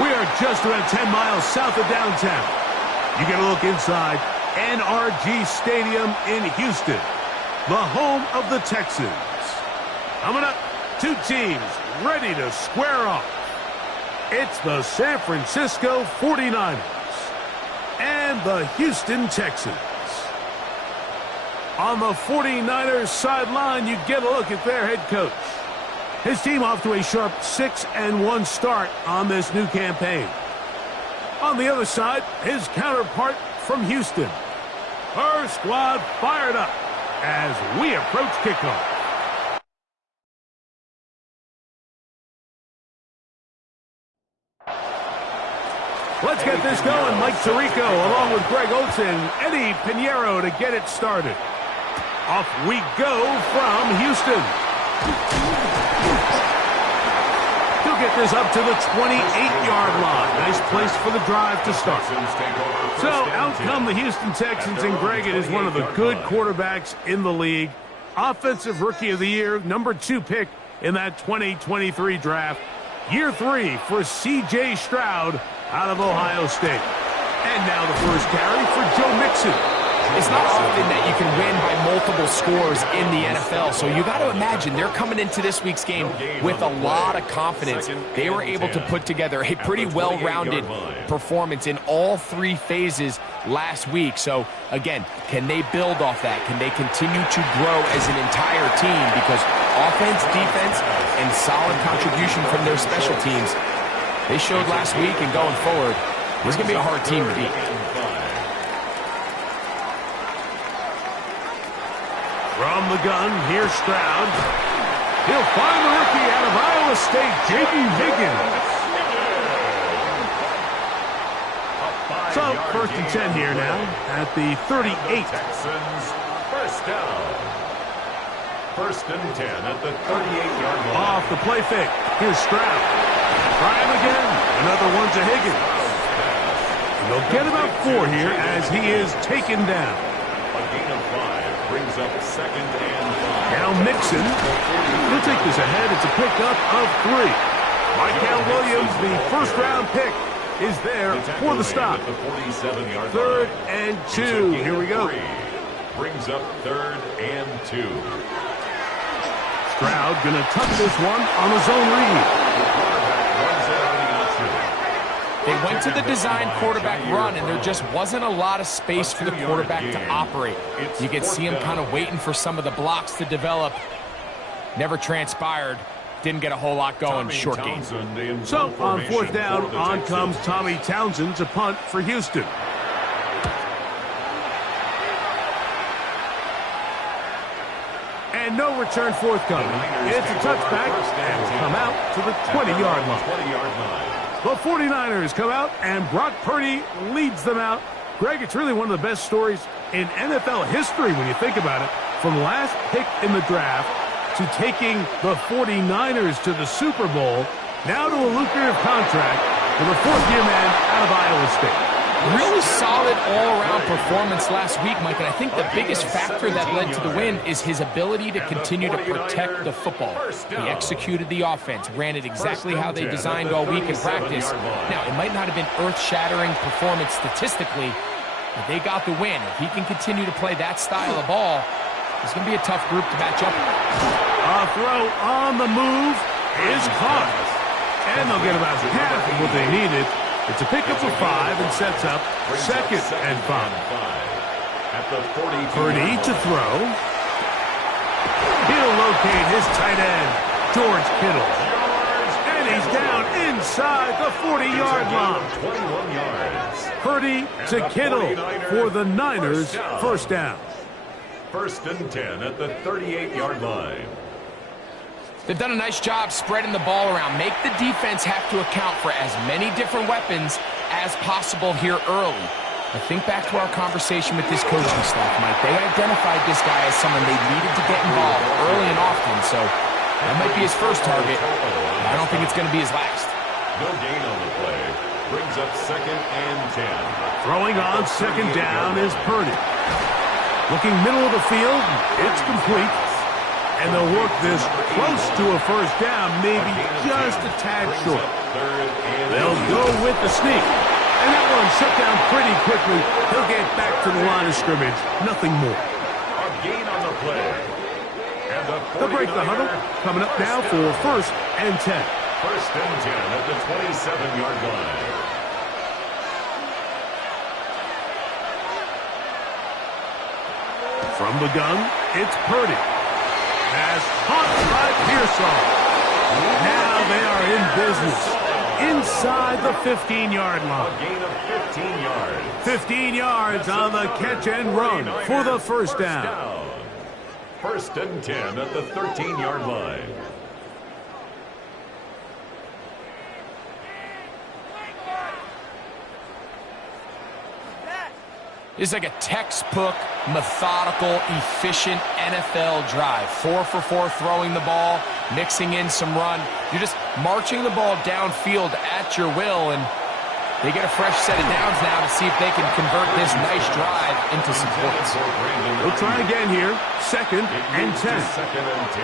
We are just about 10 miles south of downtown. You get a look inside NRG Stadium in Houston, the home of the Texans. Coming up, two teams ready to square off. It's the San Francisco 49ers and the Houston Texans. On the 49ers sideline, you get a look at their head coach. His team off to a sharp 6-1 start on this new campaign. On the other side, his counterpart from Houston. Her squad fired up as we approach kickoff. Let's get this going. Mike Tirico along with Greg Olsen, Eddie Pinheiro to get it started. Off we go from Houston. He'll get this up to the 28-yard line. Nice place for the drive to start. So out come the Houston Texans, and Greg, it is one of the good quarterbacks in the league. Offensive Rookie of the Year, number 2 pick in that 2023 draft. Year 3 for C.J. Stroud out of Ohio State. And now the first carry for Joe Mixon. It's not often that you can win by multiple scores in the NFL, so you got to imagine they're coming into this week's game with a lot of confidence. They were able to put together a pretty well-rounded performance in all 3 phases last week. So, again, can they build off that? Can they continue to grow as an entire team? Because offense, defense, and solid contribution from their special teams, they showed last week, and going forward, this is going to be a hard team to beat. From the gun, here's Stroud. He'll find the rookie out of Iowa State, J.D. Higgins. So, 1st and 10 here now at the 38. Texans, first down. 1st and 10 at the 38-yard line. Off the play fake. Here's Stroud. Try him again. Another one to Higgins. And they'll get about 4 here as he is taken down. A gain of 5 brings up 2nd and 5. Now Mixon. He'll take this ahead. It's a pickup of 3. Michael Williams, the first-round pick, is there for the stop. 3rd and 2. Here we go. Brings up 3rd and 2. Stroud gonna tuck this one on his own read. They went to the design quarterback run, and there just wasn't a lot of space for the quarterback to operate. You could see him kind of waiting for some of the blocks to develop. Never transpired. Didn't get a whole lot going. Short game. So on 4th down, on comes Tommy Townsend to punt for Houston. And no return forthcoming. It's a touchback and will come out to the 20-yard line. The 49ers come out, and Brock Purdy leads them out. Greg, it's really one of the best stories in NFL history when you think about it. From last pick in the draft to taking the 49ers to the Super Bowl, now to a lucrative contract with a 4th-year man out of Iowa State. Really solid all-around performance last week, Mike, and I think the biggest factor that led to the win is his ability to continue to protect the football. He executed the offense, ran it exactly how they designed all week in practice. Now, it might not have been earth-shattering performance statistically, but they got the win. If he can continue to play that style of ball, it's going to be a tough group to match up with. A throw on the move is caught, and they'll get about half of what they needed. It's a pickup of 5 and sets up 2nd and 5. At the 40. Purdy to throw. He'll locate his tight end, George Kittle. And he's down inside the 40-yard line. 21 yards. Purdy to Kittle for the Niners' first down. 1st and 10 at the 38-yard line. They've done a nice job spreading the ball around. Make the defense have to account for as many different weapons as possible here early. I think back to our conversation with this coaching staff, Mike. They identified this guy as someone they needed to get involved early and often, so that might be his first target. I don't think it's going to be his last. No gain on the play. Brings up 2nd and 10. Throwing on 2nd down is Purdy. Looking middle of the field, it's complete. And they'll work this close to a first down, maybe just a tad short. third and They'll go with the sneak. And that one shut down pretty quickly. He'll get back to the line of scrimmage. Nothing more. a gain on the play. And the They'll break the huddle. Coming up now for 1st and 10. 1st and 10 at the 27-yard line. From the gun, it's Purdy. Pass caught by Pearsall. Now they are in business. Inside the 15-yard line. A gain of 15 yards. 15 yards on the catch and run for the first down. 1st and 10 at the 13-yard line. It's like a textbook, methodical, efficient NFL drive. 4 for 4 throwing the ball, mixing in some run. You're just marching the ball downfield at your will, and they get a fresh set of downs now to see if they can convert this nice drive into some points. We'll try again here. 2nd and 10. 2nd and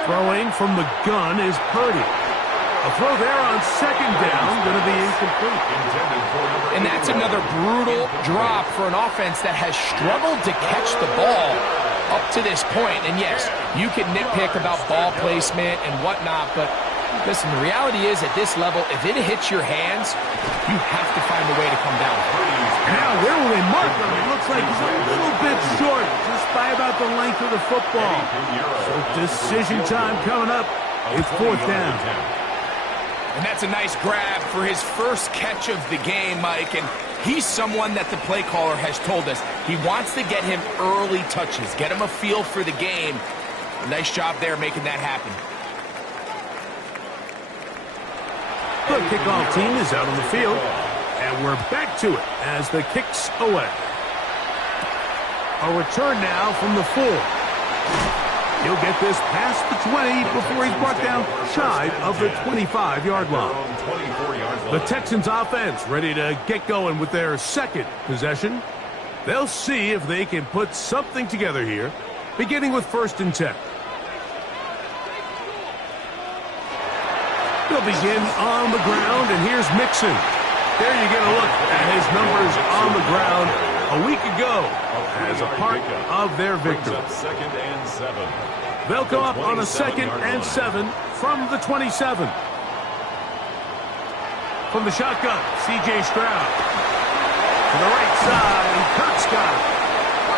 10. Throwing from the gun is Purdy. A throw there on 2nd down, going to be incomplete. And that's another brutal drop for an offense that has struggled to catch the ball up to this point. And yes, you can nitpick about ball placement and whatnot, but listen, the reality is at this level, if it hits your hands, you have to find a way to come down. Now, where will they mark him? It looks like he's a little bit short, just by about the length of the football. So decision time coming up. It's 4th down. And that's a nice grab for his first catch of the game, Mike. And he's someone that the play caller has told us he wants to get him early touches, get him a feel for the game. Nice job there making that happen. The kickoff team is out on the field, and we're back to it as the kick's away. A return now from the 4. He'll get this past the 20 before he's brought down shy of the 25-yard line. The Texans offense ready to get going with their 2nd possession. They'll see if they can put something together here, beginning with 1st and 10. They'll begin on the ground, and here's Mixon. There you get a look at his numbers on the ground a week ago as a part of their victory. 2nd and 7. They'll come up on a 2nd and 7 from the 27. From the shotgun, C.J. Stroud. To the right side, and Kurt Scott.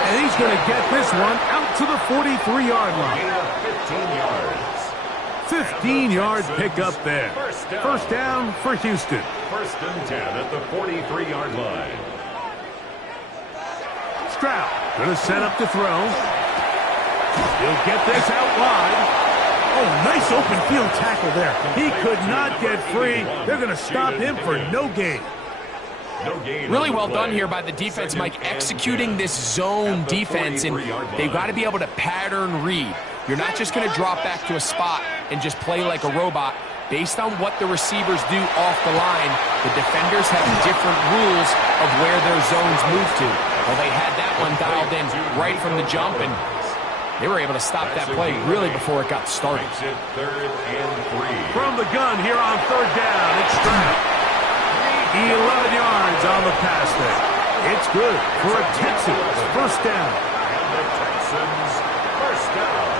And he's going to get this one out to the 43-yard line. 15 yards. 15-yard pickup there. First down for Houston. 1st and 10 at the 43-yard line. Stroud going to set up to throw. He'll get this out wide. Oh, nice open field tackle there. He could not get free. They're going to stop him for no gain. Really well done here by the defense, Mike, executing this zone defense, and they've got to be able to pattern read. You're not just going to drop back to a spot and just play like a robot. Based on what the receivers do off the line, the defenders have different rules of where their zones move to. Well, they had that one dialed in right from the jump, and they were able to stop that play really before it got started. 3rd and 3. From the gun here on 3rd down, it's Stroud. 11 yards on the pass there. It's good for a Texans first down. And the Texans first down.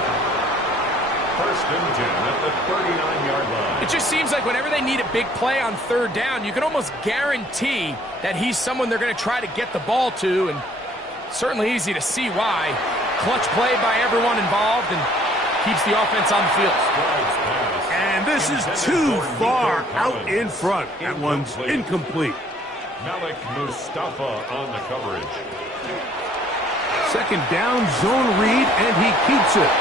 1st and 10 at the 39-yard line. It just seems like whenever they need a big play on 3rd down, you can almost guarantee that he's someone they're going to try to get the ball to, and certainly easy to see why. Clutch play by everyone involved and keeps the offense on the field. And this is too far out in front. That one's incomplete. Malik Mustafa on the coverage. 2nd down, zone read, and he keeps it.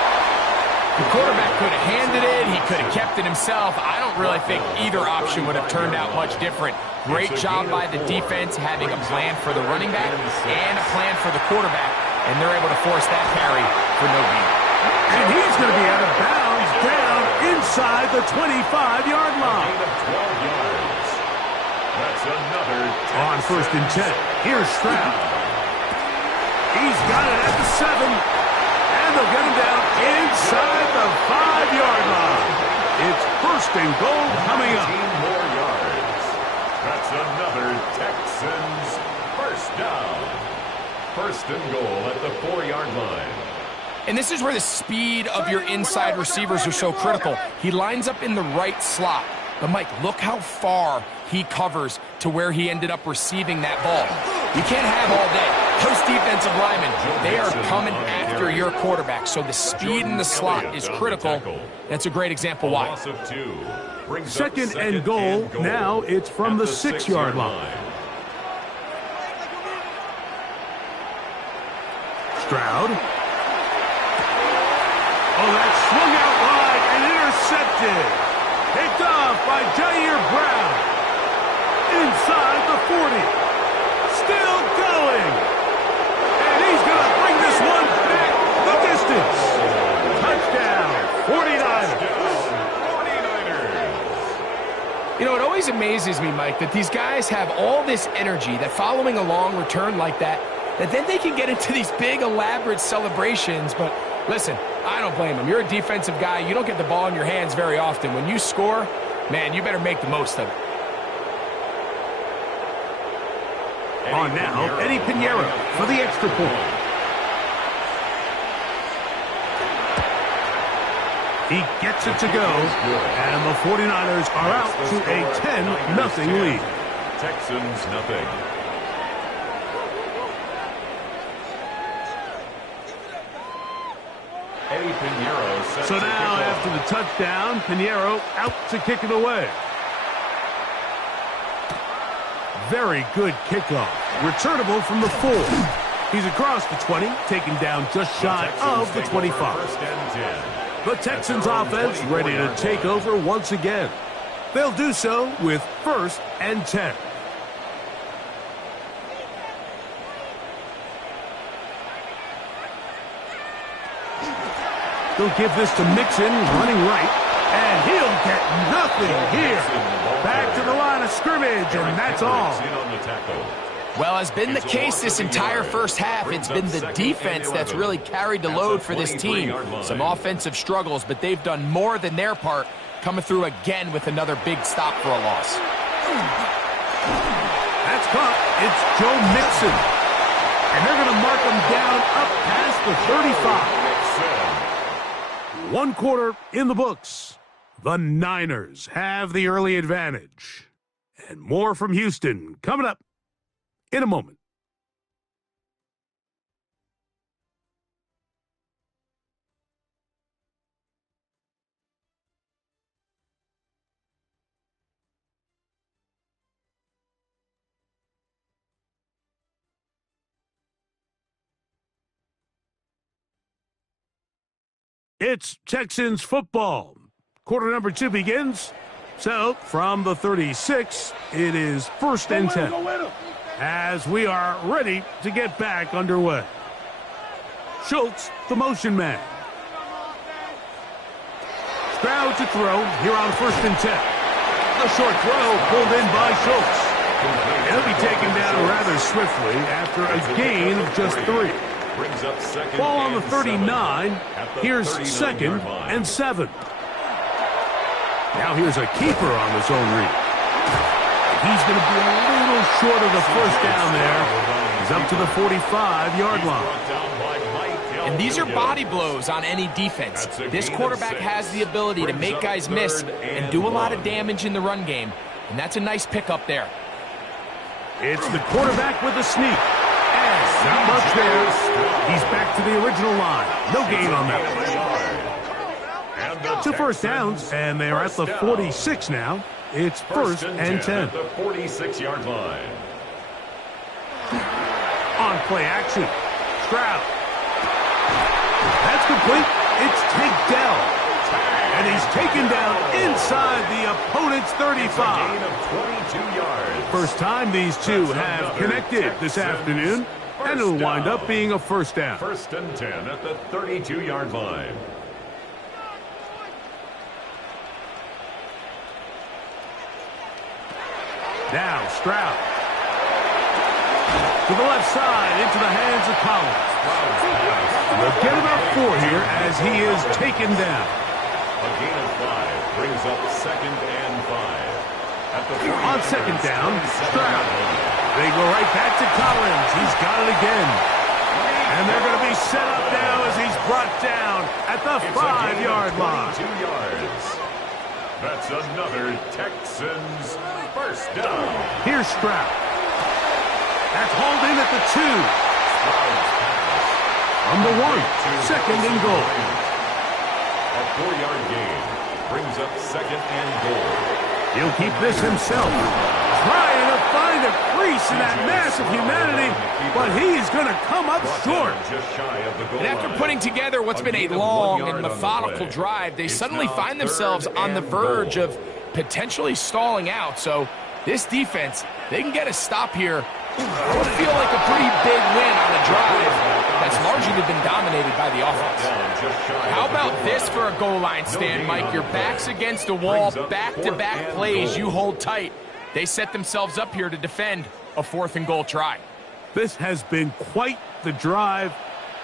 The quarterback could have handed it. He could have kept it himself. I don't really think either option would have turned out much different. Great job by the defense having a plan for the running back and a plan for the quarterback, and they're able to force that carry for no gain. And he's going to be out of bounds down inside the 25-yard line. Gain of 12 yards. That's another On 1st and 10, here's Stroud. He's got it at the 7, and they'll get him down inside 5-yard line. It's first and goal coming up. 18 more yards. That's another Texans first down. First and goal at the 4-yard line. And this is where the speed of your inside receivers are so critical. He lines up in the right slot. But, Mike, look how far he covers to where he ended up receiving that ball. You can't have all day. Those defensive linemen, they are coming after your quarterback. So the speed in the slot is critical. That's a great example why. Second and goal. Now it's from the 6-yard line. Stroud. Oh, that swung out wide and intercepted. Picked off by Jair Brown. Inside the 40. Still going. And he's going to bring this one back the distance. Touchdown, 49ers. You know, it always amazes me, Mike, that these guys have all this energy, that following a long return like that then they can get into these big, elaborate celebrations. But listen, I don't blame them. You're a defensive guy. You don't get the ball in your hands very often. When you score, man, you better make the most of it. On now, Eddie Pinheiro for the extra point. He gets it to go, and the 49ers are out to a 10-0 lead. Texans nothing. Eddie Pinheiro. So now, after the touchdown, Pinheiro out to kick it away. Very good kickoff. Returnable from the 4. He's across the 20, taken down just shy of the 25. The Texans offense ready to take over once again. They'll do so with 1st and 10. They'll give this to Mixon, running right, and he'll get nothing here. Back to the line of scrimmage, and that's all. Well, has been the case this entire first half. It's been the defense that's really carried the load for this team. Some offensive struggles, but they've done more than their part, coming through again with another big stop for a loss. That's caught. It's Joe Mixon. And they're going to mark him down up past the 35. 1 quarter in the books. The Niners have the early advantage. And more from Houston coming up in a moment. It's Texans football. Quarter number 2 begins. So, from the 36, it is 1st and 10. As we are ready to get back underway. Schultz, the motion man. Stroud to throw here on 1st and 10. A short throw pulled in by Schultz. He'll be taken down rather swiftly after a gain of just 3. Ball on the 39. Here's 2nd and 7. Now here's a keeper on the zone read. He's going to be a little short of the first down there. He's up to the 45-yard line. And these are body blows on any defense. This quarterback has the ability to make guys miss and do a lot of damage in the run game. And that's a nice pickup there. It's the quarterback with the sneak. And not much there. He's back to the original line. No gain on that one. 2 first downs, and they're at the 46 now. It's 1st and 10. The 46-yard line. On play action. Stroud. That's complete. It's Tank Dell. And he's taken down inside the opponent's 35. Gain of 22 yards. First time these two have connected this afternoon, and it'll wind up being a 1st down. 1st and 10 at the 32-yard line. Now Stroud. To the left side, into the hands of Collins. They'll get about 4 here as he is taken down. A gain of 5 brings up 2nd and 5. On 2nd down, Stroud. They go right back to Collins. He's got it again. And they're going to be set up now as he's brought down at the 5-yard line. 2 yards. That's another Texans first down. Here's Stroud. That's holding at the 2. On the 1, 2nd and goal. A 4-yard gain brings up 2nd and goal. He'll keep this himself. Trying to find a crease in that mass of humanity, but he's going to come up short. And after putting together what's been a long and methodical drive, they suddenly find themselves on the verge of potentially stalling out. So this defense, they can get a stop here. It would feel like a pretty big win on a drive that's largely been dominated by the offense. How about this for a goal line stand, Mike? Your back's against the wall, back-to-back plays, you hold tight. They set themselves up here to defend a 4th and goal try. This has been quite the drive.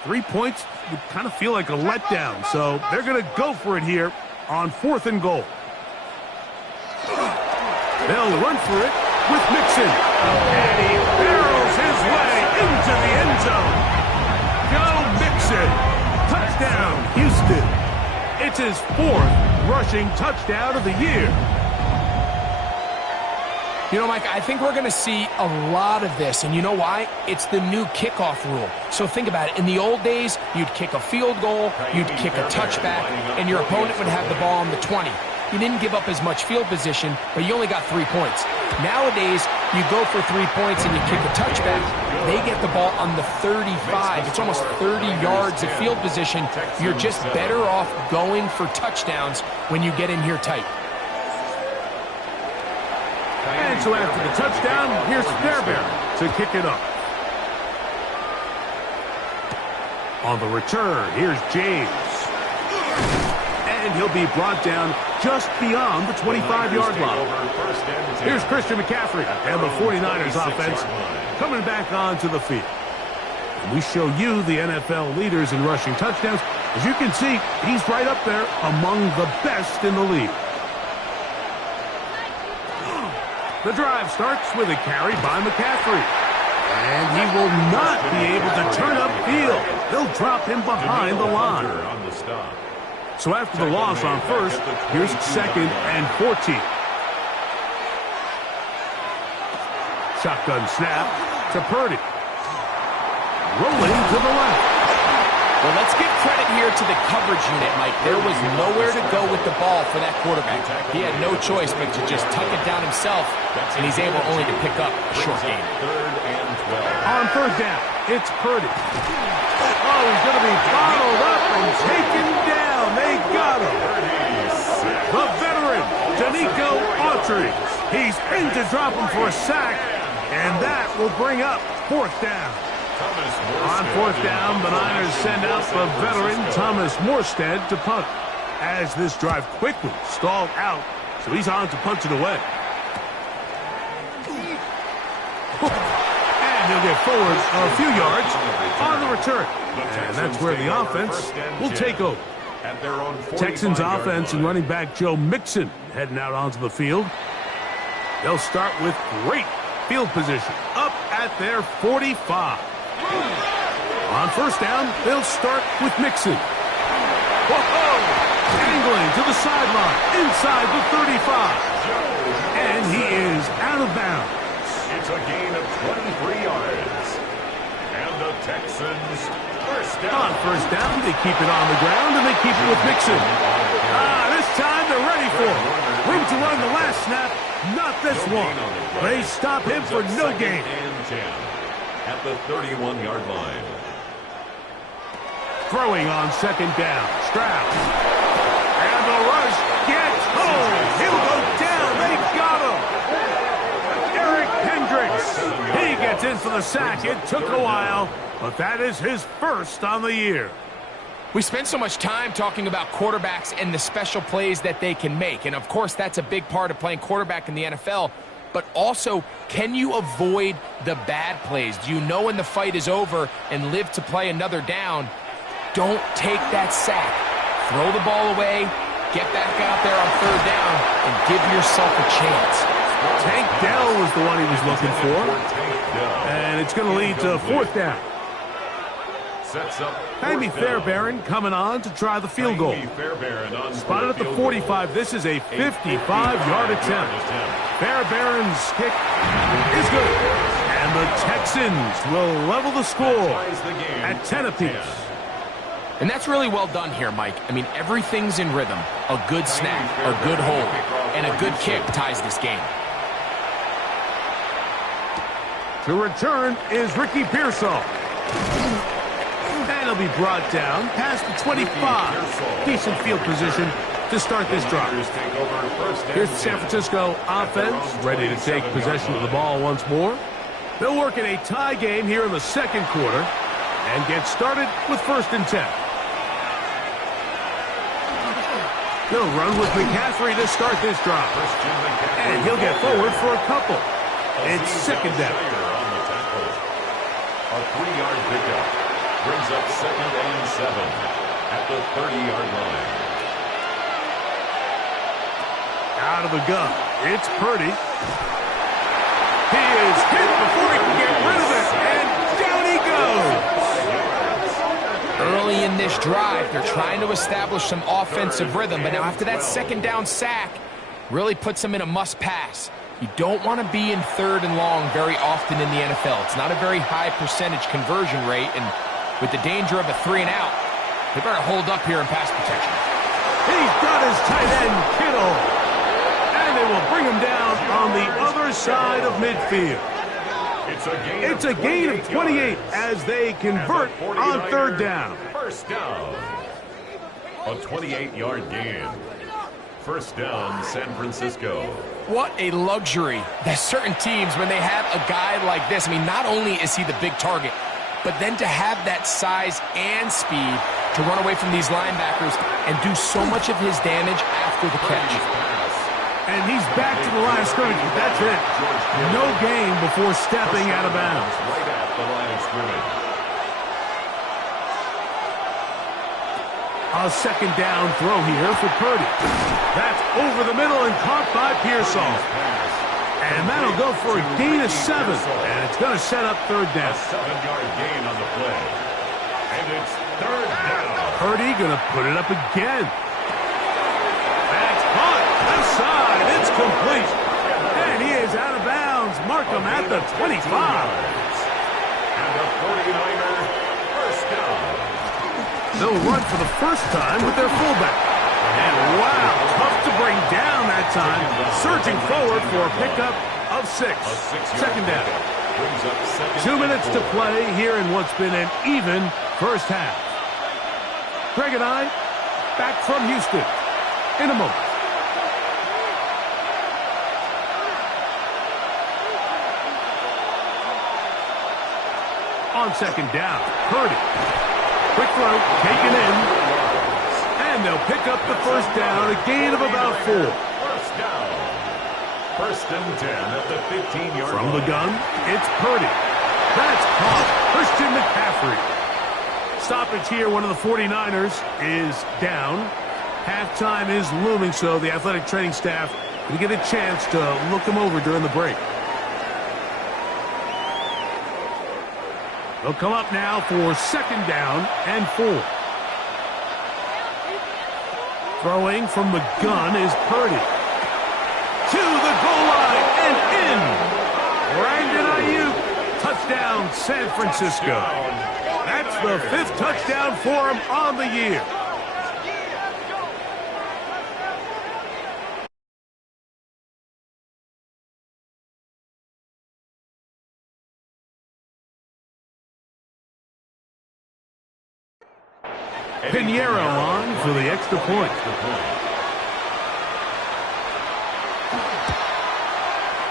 3 points would kind of feel like a letdown, so they're going to go for it here on 4th and goal. They'll run for it with Mixon. And he barrels his way into the end zone. Joe Mixon. Touchdown, Houston. It's his 4th rushing touchdown of the year. You know, Mike, I think we're going to see a lot of this, and you know why? It's the new kickoff rule. So think about it. In the old days, you'd kick a field goal, you'd kick a touchback, and your opponent would have the ball on the 20. You didn't give up as much field position, but you only got 3 points. Nowadays, you go for 3 points and you kick a touchback. They get the ball on the 35. It's almost 30 yards of field position. You're just better off going for touchdowns when you get in here tight. And so after the touchdown, here's Fairbairn to kick it up. On the return, here's James. And he'll be brought down just beyond the 25-yard line. Here's Christian McCaffrey and the 49ers offense coming back onto the field. And we show you the NFL leaders in rushing touchdowns. As you can see, he's right up there among the best in the league. The drive starts with a carry by McCaffrey. And he will not be able to turn upfield. They'll drop him behind the line. So after the loss on 1st, here's 2nd and 14. Shotgun snap to Purdy. Rolling to the left. Well, let's give credit here to the coverage unit, Mike. There was nowhere to go with the ball for that quarterback. He had no choice but to just tuck it down himself, and he's able only to pick up a short gain. On 3rd down, it's Purdy. Oh, he's going to be bottled up and taken down. They got him. The veteran, Danico Autry. He's in to drop him for a sack, and that will bring up 4th down. On 4th down, the Niners send out the veteran Thomas Morstead to punt, as this drive quickly stalled out, so he's on to punt it away. And he'll get forward a few yards on the return. And that's where the offense will take over. Texans offense and running back Joe Mixon heading out onto the field. They'll start with great field position up at their 45. On 1st down, they'll start with Mixon. Whoa! Angling to the sideline, inside the 35. And he is out of bounds. It's a gain of 23 yards. And the Texans first down. On 1st down, they keep it on the ground, and they keep it with Mixon. This time they're ready for it. Room to run the last snap, not this one. They stop him for no gain. At the 31-yard line. Throwing on 2nd down, Stroud. And the rush gets home. He'll go down. They got him. Eric Hendricks. He gets in for the sack. It took a while, but that is his 1st on the year. We spend so much time talking about quarterbacks and the special plays that they can make. And, of course, that's a big part of playing quarterback in the NFL. But also, can you avoid the bad plays? Do you know when the fight is over and live to play another down? Don't take that sack. Throw the ball away, get back out there on third down and give yourself a chance. Tank Dell was the one he was looking for. And it's going to lead to fourth down. Jaime Fairbairn coming on to try the field goal. Spotted at the 45. This is a 55-yard attempt. Fairbairn's kick is good. And the Texans will level the score at 10 apiece. And that's really well done here, Mike. I mean, everything's in rhythm. A good snap, a good hold, and a good kick ties this game. To return is Ricky Pearsall. And he'll be brought down past the 25. Decent field position to start this drive. Here's the San Francisco offense, ready to take possession of the ball once more. They'll work in a tie game here in the second quarter and get started with 1st and 10. They'll run with McCaffrey to start this drive. And he'll get forward for a couple. It's 2nd down. A 3-yard pickup brings up 2nd and 7 at the 30-yard line. Out of the gun, it's Purdy. He is hit before he can get rid of it, and down he goes. Early in this drive, they're trying to establish some offensive rhythm, but now after that 2nd down sack, really puts them in a must-pass. You don't want to be in 3rd and long very often in the NFL. It's not a very high percentage conversion rate, and with the danger of a 3-and-out, they better hold up here in pass protection. He's got his tight end, Kittle, and they will bring him down on the other side of midfield. It's a gain of 28 as they convert on 3rd down. 1st down. A 28-yard gain. 1st down, San Francisco. What a luxury that certain teams, when they have a guy like this, I mean, not only is he the big target, but then to have that size and speed to run away from these linebackers and do so much of his damage after the catch. And he's back to the line of scrimmage, but that's it. No gain before stepping out of bounds. Right at the line of scrimmage. A 2nd down throw here for Purdy. That's over the middle and caught by Pearsall. And that'll go for a gain of 7. And it's going to set up 3rd down. A 7-yard gain on the play. And it's 3rd down. Purdy going to put it up again. That's caught. Left side. It's complete. And he is out of bounds. Mark him at the 25. And the 49er first down. They'll run for the first time with their fullback. And wow, tough to bring down that time. Surging forward for a pickup of 6. 2nd down. 2 minutes to play here in what's been an even first half. Greg and I back from Houston in a moment. On 2nd down, Purdy. Quick throw, taken in, and they'll pick up the 1st down, a gain of about 4. 1st down. 1st and 10 at the 15-yard line. From the gun, it's Purdy. That's caught. Christian McCaffrey. Stoppage here, one of the 49ers is down. Halftime is looming, so the athletic training staff will get a chance to look him over during the break. They'll come up now for 2nd down and 4. Throwing from the gun is Purdy. To the goal line and in. Brandon Ayuk. Touchdown, San Francisco. That's the 5th touchdown for him on the year. Pinheiro on for the extra point.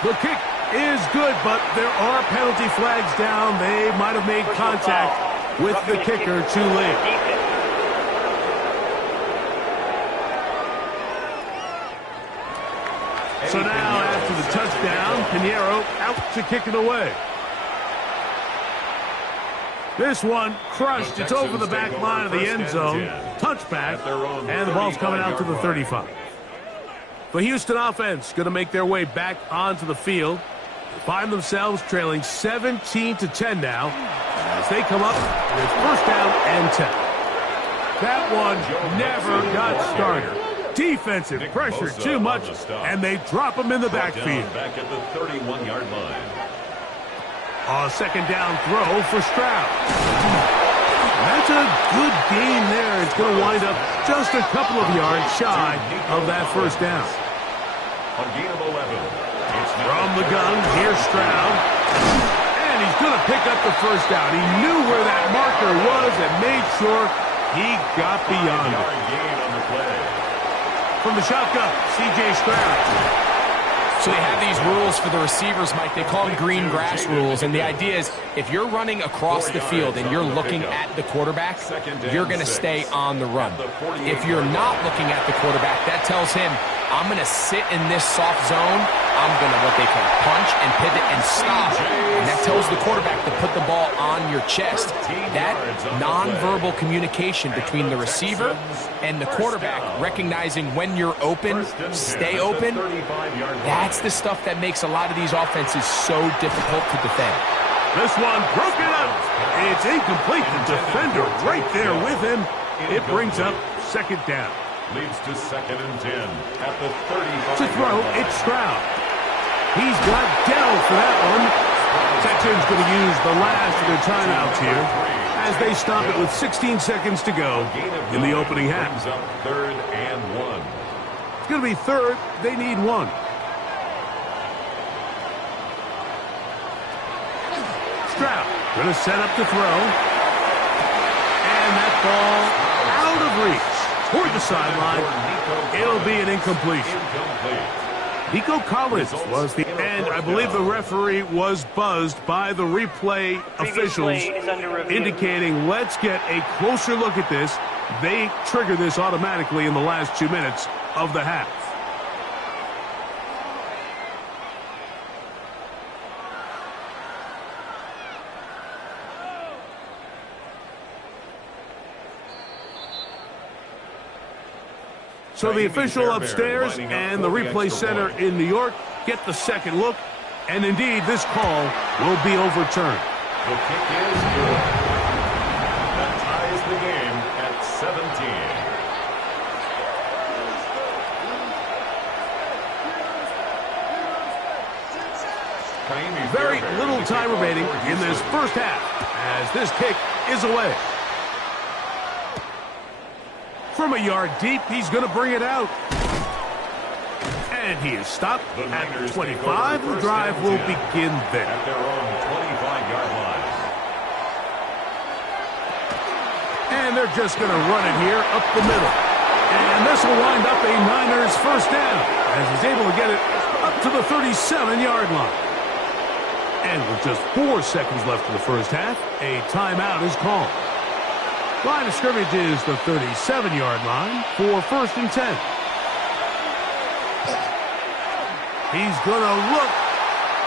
The kick is good, but there are penalty flags down. They might have made contact with the kicker too late. So now after the touchdown, Pinheiro out to kick it away. This one crushed. It's over the back line of the end zone. Touchback, and the ball's coming out to the 35. The Houston offense going to make their way back onto the field. They find themselves trailing 17-10 now as they come up with first down and 10. That one never got started. Defensive pressure too much, and they drop him in the backfield. Back at the 31-yard line. A second down throw for Stroud. That's a good gain there. It's going to wind up just a couple of yards shy of that first down. On gain of 11. From the gun, here's Stroud. And he's going to pick up the first down. He knew where that marker was and made sure he got beyond it. Gain on the play. From the shotgun, C.J. Stroud. So they have these rules for the receivers, Mike. They call them green grass rules. And the idea is if you're running across the field and you're looking at the quarterback, you're going to stay on the run. If you're not looking at the quarterback, that tells him, I'm going to sit in this soft zone. I'm going to what they call punch and pivot and stop. And that tells the quarterback to put the ball on your chest. That nonverbal communication between the receiver and the quarterback, recognizing when you're open, stay open, that's the stuff that makes a lot of these offenses so difficult to defend. This one broken up. It's incomplete. The defender right there with him. It brings up second down. Leads to 2nd and 10 at the 35. To throw, it's Stroud. He's got Dell for that one. Texans going to use the last of their timeouts here as they stop it with 16 seconds to go in the opening half. Brings up 3rd and 1. It's going to be third. They need one. Stroud going to set up to throw. And that ball out of reach toward the sideline. It'll be an incompletion. Nico Collins was the end. I believe the referee was buzzed by the replay officials indicating let's get a closer look at this. They trigger this automatically in the last 2 minutes of the half. So the official upstairs and the replay center in New York get the second look, and indeed this call will be overturned. The kick is good. That ties the game at 17. Very little time remaining in this first half as this kick is away. From a yard deep, he's going to bring it out. And he is stopped at 25. The drive will begin there. At their own 25-yard line. And they're just going to run it here up the middle. And this will wind up a Niners first down as he's able to get it up to the 37-yard line. And with just 4 seconds left in the first half, a timeout is called. Line of scrimmage is the 37-yard line for 1st and 10. He's going to look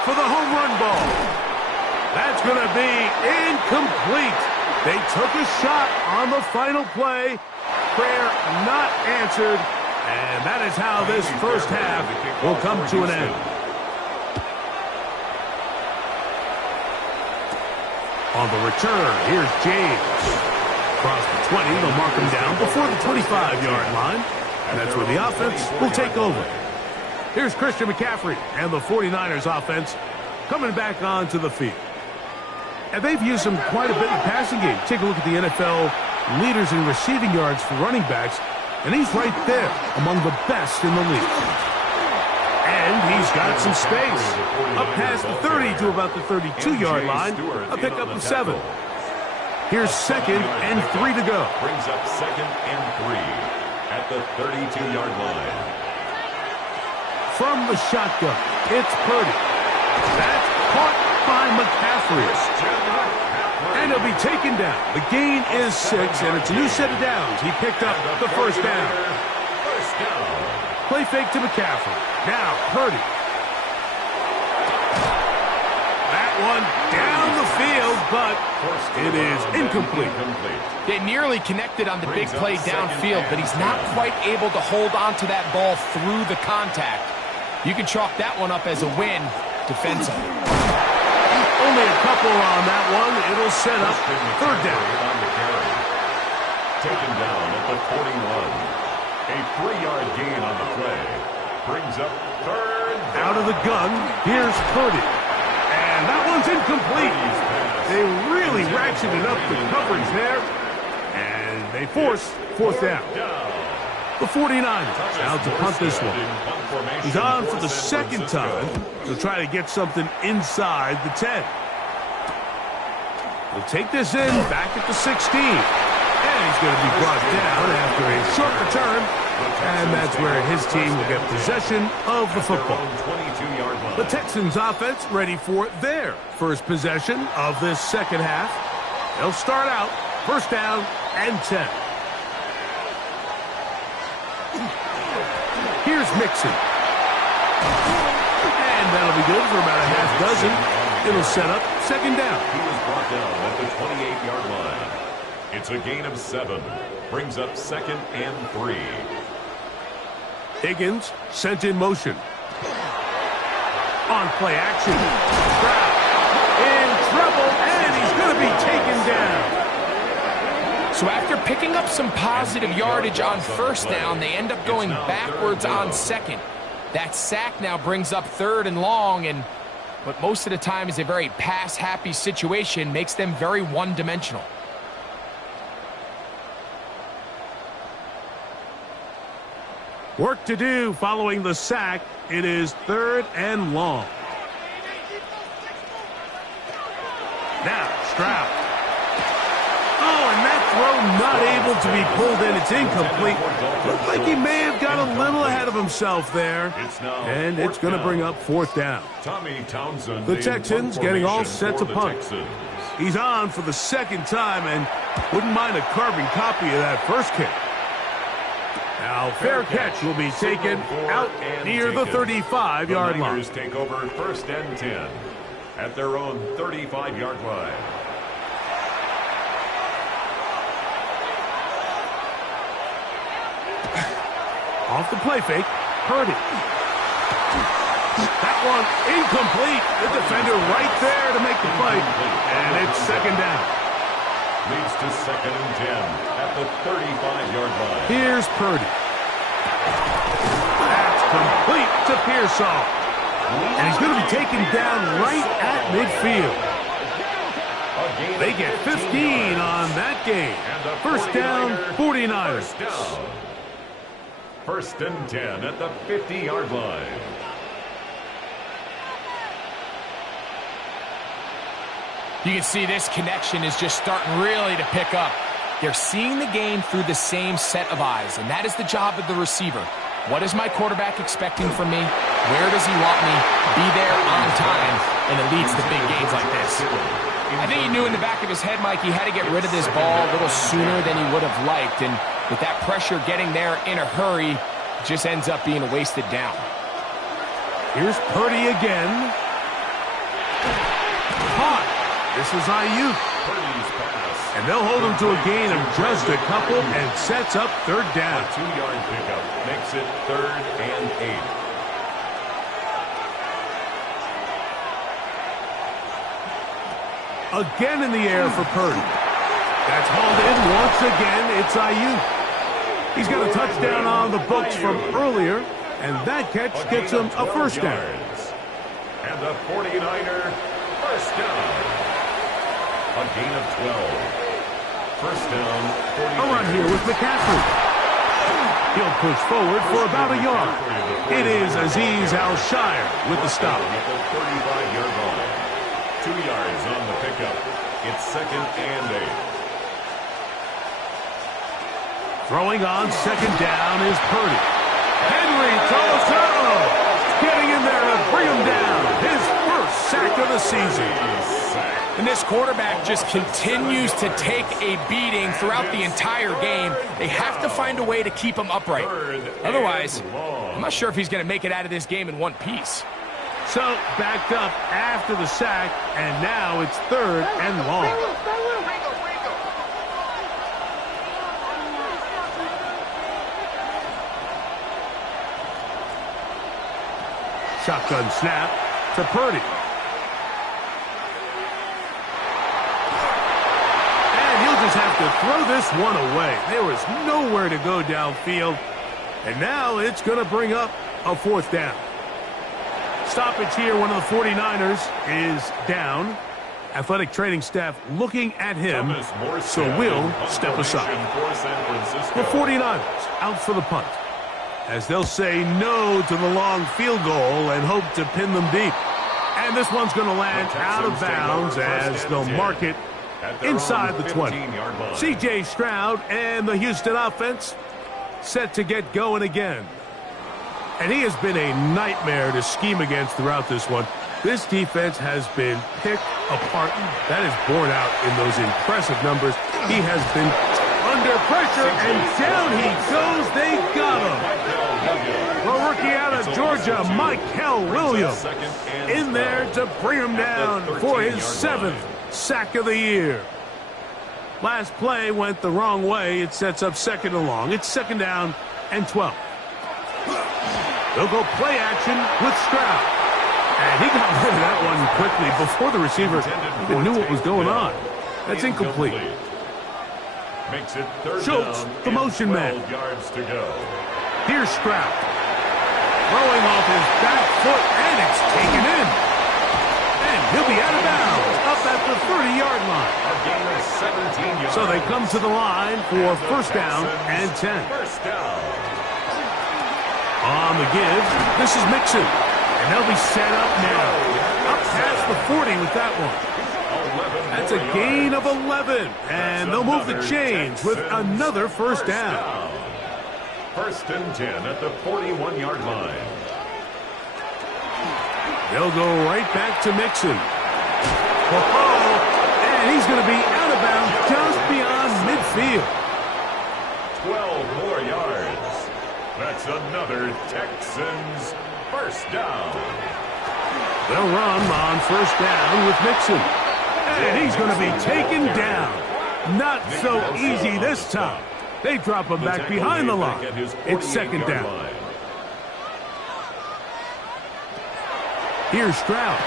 for the home run ball. That's going to be incomplete. They took a shot on the final play. Prayer not answered. And that is how this first half will come to an end. On the return, here's James. Across the 20, they'll mark him down before the 25-yard line. And that's where the offense will take over. Here's Christian McCaffrey and the 49ers offense coming back onto the field. And they've used him quite a bit in the passing game. Take a look at the NFL leaders in receiving yards for running backs. And he's right there among the best in the league. And he's got some space. Up past the 30 to about the 32-yard line. A pickup of 7. Here's 2nd and 3 to go. Brings up 2nd and 3 at the 32-yard line. From the shotgun, it's Purdy. That's caught by McCaffrey. And he'll be taken down. The gain is 6, and it's a new set of downs. He picked up the first down. Play fake to McCaffrey. Now, Purdy. That one down the midfield, but it is incomplete. They nearly connected on the big play downfield, but he's not quite able to hold on to that ball through the contact. You can chalk that one up as a win defensively. Only a couple on that one. It'll set up third down. Taken down at the 41. A 3-yard gain on the play. Brings up third down. Out of the gun, here's Purdy. And that one's incomplete. They really ratcheted up the coverage there. And they force fourth down. The 49ers out to punt this one. He's on for the second time to try to get something inside the 10. He'll take this in back at the 16. And he's going to be brought down after a short return. And that's where his team will get possession of the football. The Texans offense ready for their first possession of this second half. They'll start out first down and 10. Here's Mixon. And that'll be good for about a half dozen. It'll set up second down. He was brought down at the 28-yard line. It's a gain of 7. Brings up second and 3. Higgins sent in motion. On play action. Stroud in trouble, and he's going to be taken down. So after picking up some positive yardage on first down, they end up going backwards on second. That sack now brings up third and long, and what most of the time is a very pass-happy situation makes them very one-dimensional. Work to do following the sack. It is third and long. Now, Stroud. Oh, and that throw not able to be pulled in. It's incomplete. Looked like he may have got a little ahead of himself there. And it's going to bring up fourth down. The Texans getting all set to punt. He's on for the second time and wouldn't mind a carbon copy of that first kick. Now, fair catch will be taken out near the 35-yard line. Take over first and 10 at their own 35-yard line. Off the play fake, Purdy. That one incomplete. The defender right there to make the play. And it's second down. Leads to second and 10 at the 35-yard line. Here's Purdy. That's complete to Pearsall. And he's going to be taken down right at midfield. They get 15 on that game. First down, 49ers. First and 10 at the 50-yard line. You can see this connection is just starting really to pick up. They're seeing the game through the same set of eyes, and that is the job of the receiver. What is my quarterback expecting from me? Where does he want me? Be there on time, and it leads to big games like this. I think he knew in the back of his head, Mike, he had to get rid of this ball a little sooner than he would have liked, and with that pressure getting there in a hurry, it just ends up being a wasted down. Here's Purdy again. Caught. This is Ayuk. And they'll hold him to a gain of just a couple and sets up third down. A 2-yard pickup makes it third and 8. Again in the air for Purdy. That's hauled in once again. It's Ayuk. He's got a touchdown on the books from earlier, and that catch gets him a first down. And the 49er first down. A gain of 12. First down, 49. A run here with McCaffrey. He'll push forward for about a yard. It is Azeez Al-Shire with the stop. At the 35-yard line. 2 yards on the pickup. It's second and 8. Throwing on second down is Purdy. Henry throws through. Getting in there to bring him down. His first sack of the season. And this quarterback just continues to take a beating throughout the entire game. They have to find a way to keep him upright. Otherwise, I'm not sure if he's going to make it out of this game in one piece. So backed up after the sack, and now it's 3rd and long. Shotgun snap to Purdy. And he'll just have to throw this one away. There was nowhere to go downfield. And now it's going to bring up a 4th down. Stoppage here, one of the 49ers is down. Athletic training staff looking at him, so we'll step aside. The 49ers out for the punt, as they'll say no to the long field goal and hope to pin them deep. And this one's going to land out of bounds as they'll mark it inside the 20. C.J. Stroud and the Houston offense set to get going again. And he has been a nightmare to scheme against throughout this one. This defense has been picked apart. That is borne out in those impressive numbers. He has been under pressure, and down he goes. They got him. The rookie out of Georgia, Mykel Williams, in there to bring him down for his 7th sack of the year. Last play went the wrong way. It sets up 2nd and long. It's 2nd down and 12. They'll go play action with Stroud. And he got rid of that one quickly before the receiver even knew what was going on. That's incomplete. Makes it 3rd Schultz, down the motion man. 12 yards to go. Here's Stroud. Throwing off his back foot, and it's taken in. And he'll be out of bounds up at the 30-yard line. A gain of 17 yards. So they come to the line for 1st down and 10. 1st down. On the give, this is Mixon. And they'll be set up now. Up past the 40 with that one. That's a gain of 11. And they'll move the chains with another 1st down. 1st and 10 at the 41-yard line. They'll go right back to Mixon. And he's going to be out of bounds just beyond midfield. 12 more yards. That's another Texans 1st down. They'll run on 1st down with Mixon. And he's going to be taken down. Not so easy this time. They drop him back behind the line. It's 2nd down. Here's Stroud.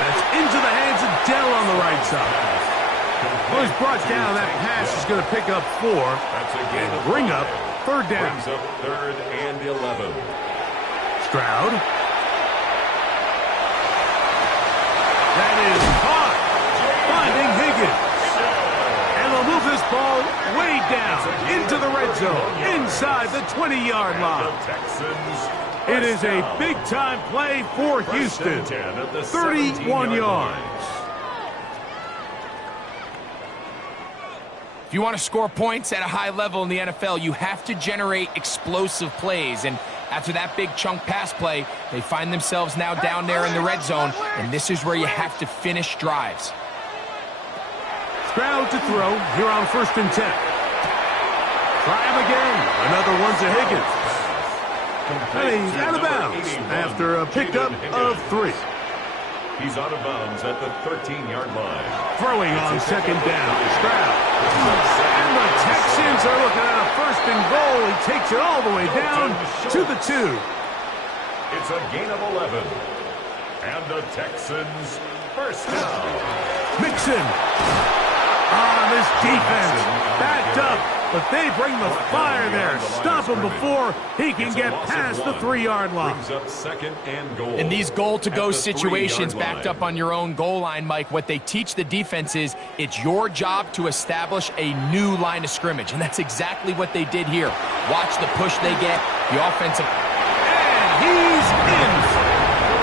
That's into the hands of Dell on the right side. Well, he's brought down. That pass is going to pick up 4 and bring up 3rd down. Brings up 3rd and 11. Stroud. That is caught. Finding Higgins. And they'll move this ball way down into the red zone, inside the 20-yard line. It is a big-time play for Houston. 31 yards. If you want to score points at a high level in the NFL, you have to generate explosive plays. And after that big chunk pass play, they find themselves now down there in the red zone, and this is where you have to finish drives. Stroud to throw here on 1st and 10. Try him again. Another one to Higgins. And he's out of bounds after a pickup of 3. He's out of bounds at the 13-yard line. Throwing on 2nd down. Stroud. And the Texans are looking at a 1st and goal. He takes it all the way down to the 2. It's a gain of 11. And the Texans 1st down. Mixon. This defense backed up, but they bring the fire there. Stop him before he can get past the 3-yard line. Brings up 2nd and goal. In these goal-to-go situations backed up on your own goal line, Mike, what they teach the defense is it's your job to establish a new line of scrimmage, and that's exactly what they did here. Watch the push they get, the offensive. And he's in.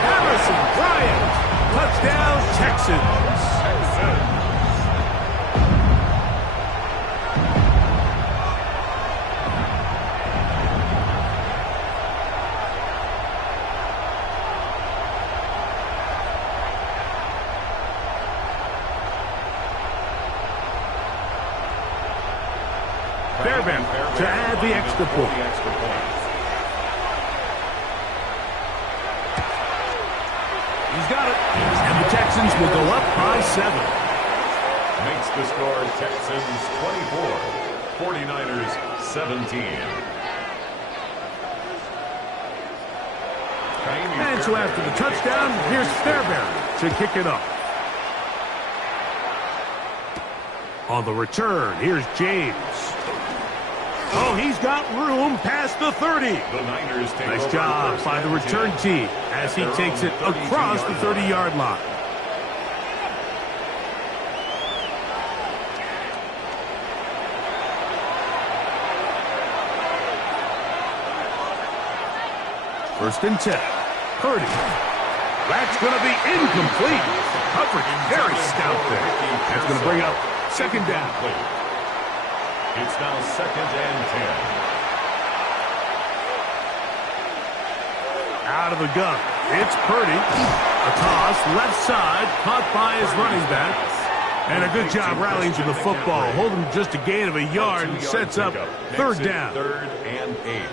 Harrison Bryant. Touchdown, Texans. Fairbairn to add the extra point. Texans will go up by 7. Makes the score Texans 24, 49ers 17. And so after the touchdown, here's Fairbairn to kick it off. On the return, here's James. Oh, he's got room past the 30. The Niners take Nice job by the return team as he takes it across the 30-yard line. First and 10. Purdy. That's going to be incomplete. Coverage very stout there. That's going to bring up second down. It's now 2nd and 10. Out of the gun. It's Purdy. A toss, left side, caught by his running back. And a good job rallying to the football. Holding just a gain of a yard and sets up third down. 3rd and 8.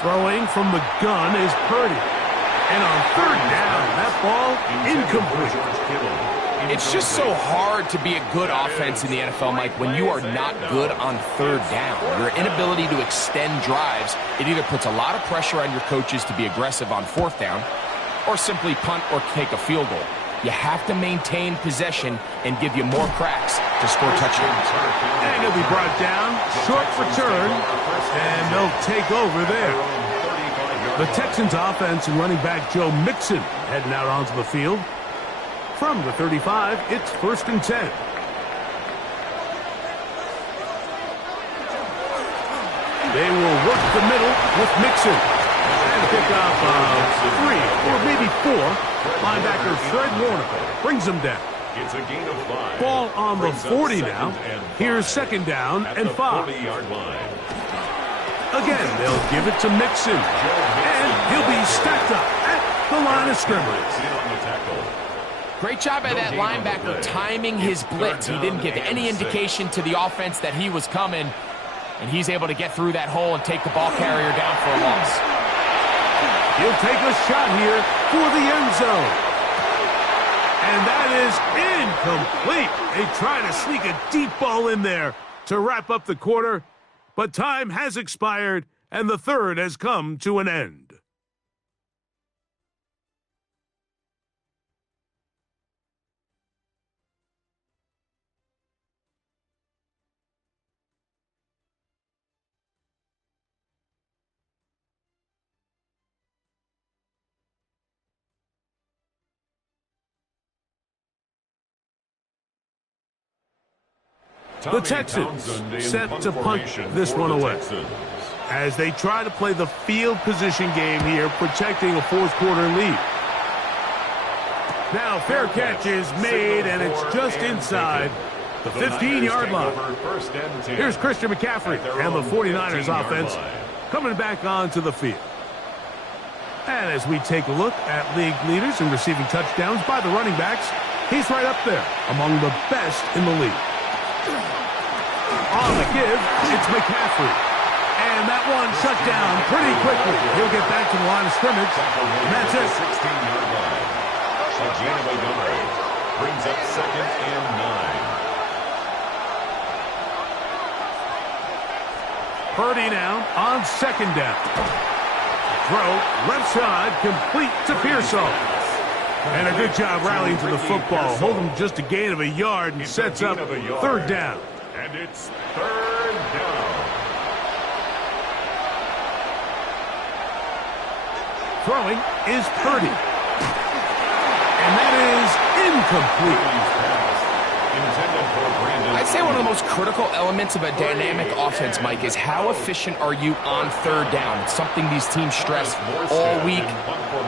Throwing from the gun is Purdy. And on third down, that ball incomplete. It's just so hard to be a good offense in the NFL, Mike, when you are not good on third down. Your inability to extend drives, it either puts a lot of pressure on your coaches to be aggressive on 4th down or simply punt or take a field goal. You have to maintain possession and give you more cracks to score touchdowns. And he'll be brought down, short return, and they'll take over there. The Texans offense and running back Joe Mixon heading out onto the field. From the 35, it's 1st and 10. They will work the middle with Mixon. And pick up 3 or maybe 4. Linebacker Fred Warner brings them down. It's a gain of 5. Ball on the 40 now. Here's second down and 5. 40-yard line. Again, they'll give it to Mixon. And he'll be stacked up at the line of scrimmage. In on the tackle. Great job by that linebacker timing his blitz. He didn't give any indication to the offense that he was coming, and he's able to get through that hole and take the ball carrier down for a loss. He'll take a shot here for the end zone. And that is incomplete. They try to sneak a deep ball in there to wrap up the quarter, but time has expired, and the third has come to an end. The Texans set to punt this one away as they try to play the field position game here, protecting a fourth-quarter lead. Now, fair catch is made, and it's just inside the 15-yard line. Here's Christian McCaffrey and the 49ers offense coming back onto the field. And as we take a look at league leaders in receiving touchdowns by the running backs, he's right up there among the best in the league. On the give, it's McCaffrey. And that one shut down pretty quickly. He'll get back to the line of scrimmage. And that's it. 16-yard line. Sajana Montgomery brings up 2nd and 9. Purdy now on second down. Throw, left side, complete to Pearsall. And a good job rallying to the football. Holding just a gain of a yard and sets up third down. And it's 3rd down. Throwing is Purdy. And that is incomplete. I'd say one of the most critical elements of a dynamic offense, Mike, is how efficient are you on third down. It's something these teams stress all week.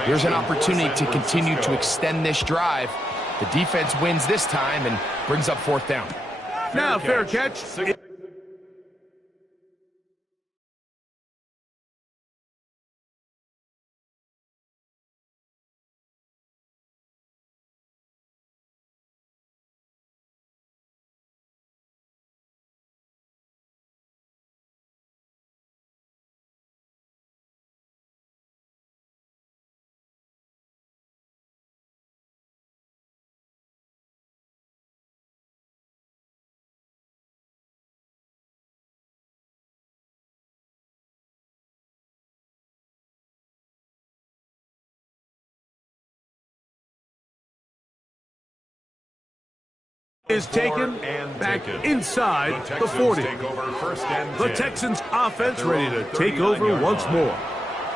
Here's an opportunity to continue to extend this drive. The defense wins this time and brings up 4th down. Now, fair catch. is taken back inside the 40. The Texans offense ready to take over once more.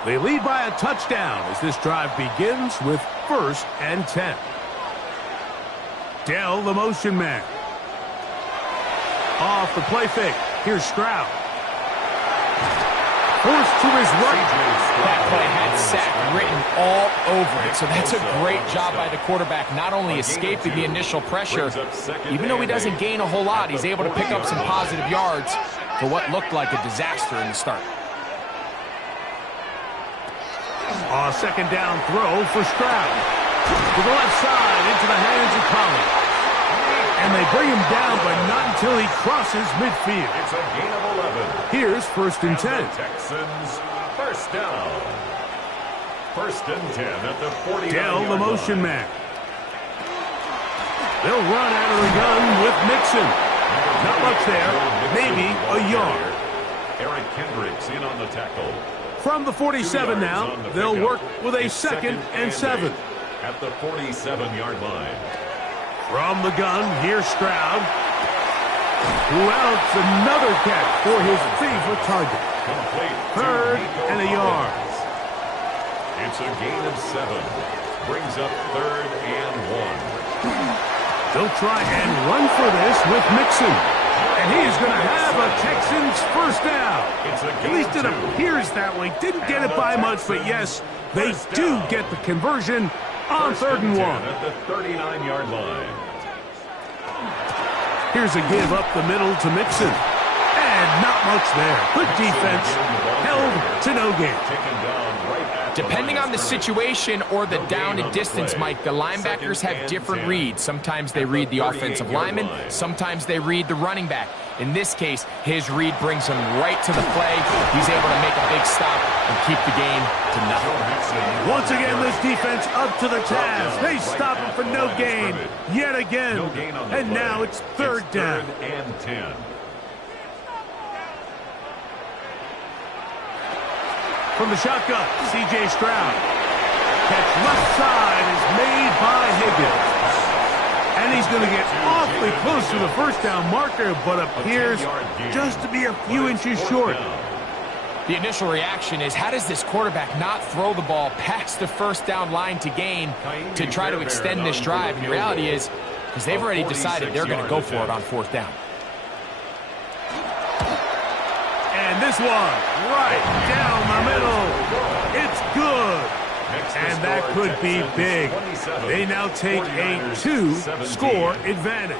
They lead by a touchdown as this drive begins with 1st and 10. Dell, the motion man. Off the play fake. Here's Stroud. Forced to his right. That play had sack written all over it, so that's a great job by the quarterback, not only escaping the initial pressure, even though he doesn't gain a whole lot, he's able to pick up some positive yards for what looked like a disaster in the start. A 2nd down throw for Stroud. To the left side, into the hands of Collins. And they bring him down, but not until he crosses midfield. It's a gain of 11. Here's 1st and 10. Texans, 1st down. 1st and 10 at the 49-yard Dell, the motion line. man. They'll run out of the gun with Mixon. Not much there. Maybe a yard. Eric Kendricks in on the tackle. From the 47 now, they'll work with a 2nd and 7. At the 47-yard line. From the gun, here's Stroud. Who else? Another catch for his favorite target. Complete. 3rd and a yard. It's a gain of 7. Brings up 3rd and 1. They'll try and run for this with Mixon. And he is going to have a Texans 1st down. At least it appears that way. Didn't get it by much, but yes, they do get the conversion on 3rd and 1. At the 39-yard line. Here's a give up the middle to Mixon. And not much there. Good defense. Held to no gain. Depending on the situation or the down and distance, Mike, the linebackers have different reads. Sometimes they read the offensive lineman. Sometimes they read the running back. In this case, his read brings him right to the play. He's able to make a big stop and keep the game to nothing. Once again, this defense up to the task. They stop him for no gain yet again. And now it's 3rd down. 3rd and 10. From the shotgun, C.J. Stroud. Catch left side is made by Higgins. And he's going to get awfully close to the 1st down marker, but appears just to be a few inches short. The initial reaction is, how does this quarterback not throw the ball past the 1st down line to gain to try to extend this drive? And the reality is, because they've already decided they're going to go for it on 4th down. And this one, right down the middle. It's good. And that could be big. They now take a 2-score advantage.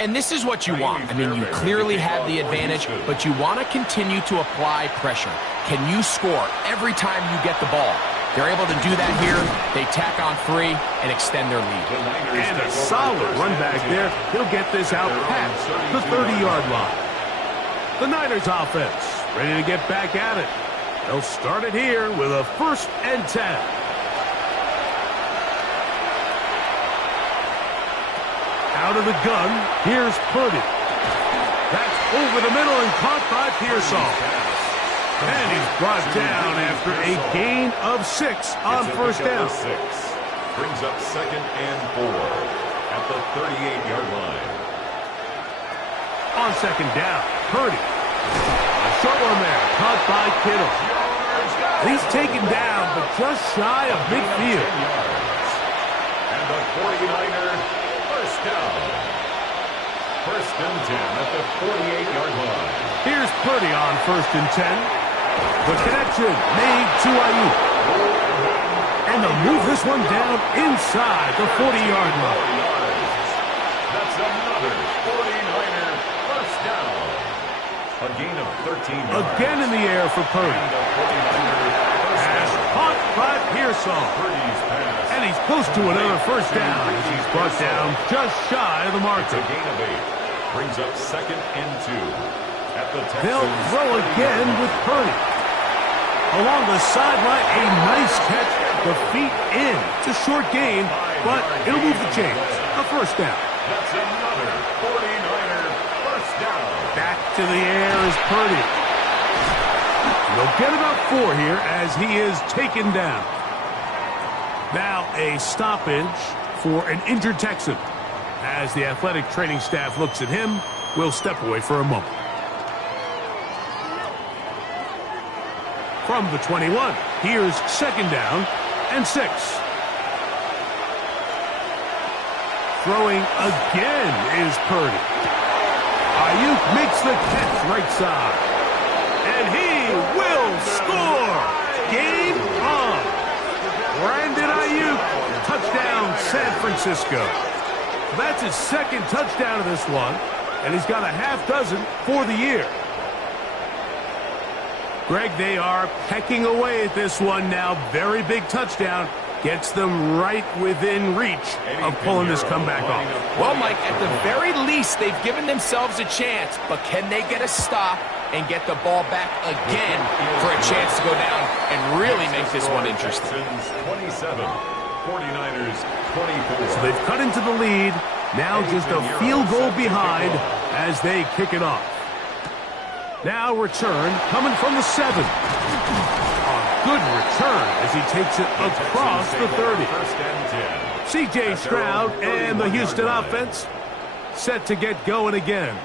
And this is what you want. I mean, you clearly have the advantage, but you want to continue to apply pressure. Can you score every time you get the ball? They're able to do that here. They tack on 3 and extend their lead. And a solid run back there. He'll get this out past the 30-yard line. The Niners offense ready to get back at it. They'll start it here with a 1st and 10. Out of the gun, here's Purdy. That's over the middle and caught by Pearsall. And he's brought down after a gain of 6 on 1st down. Brings up 2nd and 4 at the 38-yard line. On 2nd down, Purdy. A short one there, caught by Kittle. He's taken down, but just shy of midfield. And the 49er 1st down. 1st and 10 at the 48-yard line. Here's Purdy on 1st and 10. The connection made to Ayuk. And they'll move this one down inside the 40-yard line. That's another 49er 1st down. A gain of 13 yards. Again in the air for Purdy. Pass caught by Pearsall. And he's close to another 1st down. He's brought down just shy of the marker. A gain of 8. Brings up 2nd and 2. At the Texans. They'll throw again with Purdy. Along the sideline, a nice catch. The feet in. It's a short gain, but it'll move the chains. A 1st down. That's another 49er 1st down. Back to the air is Purdy. They'll get about 4 here as he is taken down. Now a stoppage for an injured Texan. As the athletic training staff looks at him, we'll step away for a moment. From the 21, here's second down and 6. Throwing again is Purdy. Ayuk makes the catch right side. And he will score. Game on. Brandon Ayuk, touchdown San Francisco. That's his second touchdown of this one, and he's got a half dozen for the year. Greg, they are pecking away at this one now. Very big touchdown. Gets them right within reach of pulling this comeback off. Well, Mike, at the very least, they've given themselves a chance, but can they get a stop and get the ball back again for a chance to go down and really make this one interesting? 27, 49ers 24. So they've cut into the lead. Now just a field goal behind as they kick it off. Now return coming from the 7. A good return as he takes it across the 30. C.J. Stroud and the Houston offense set to get going again.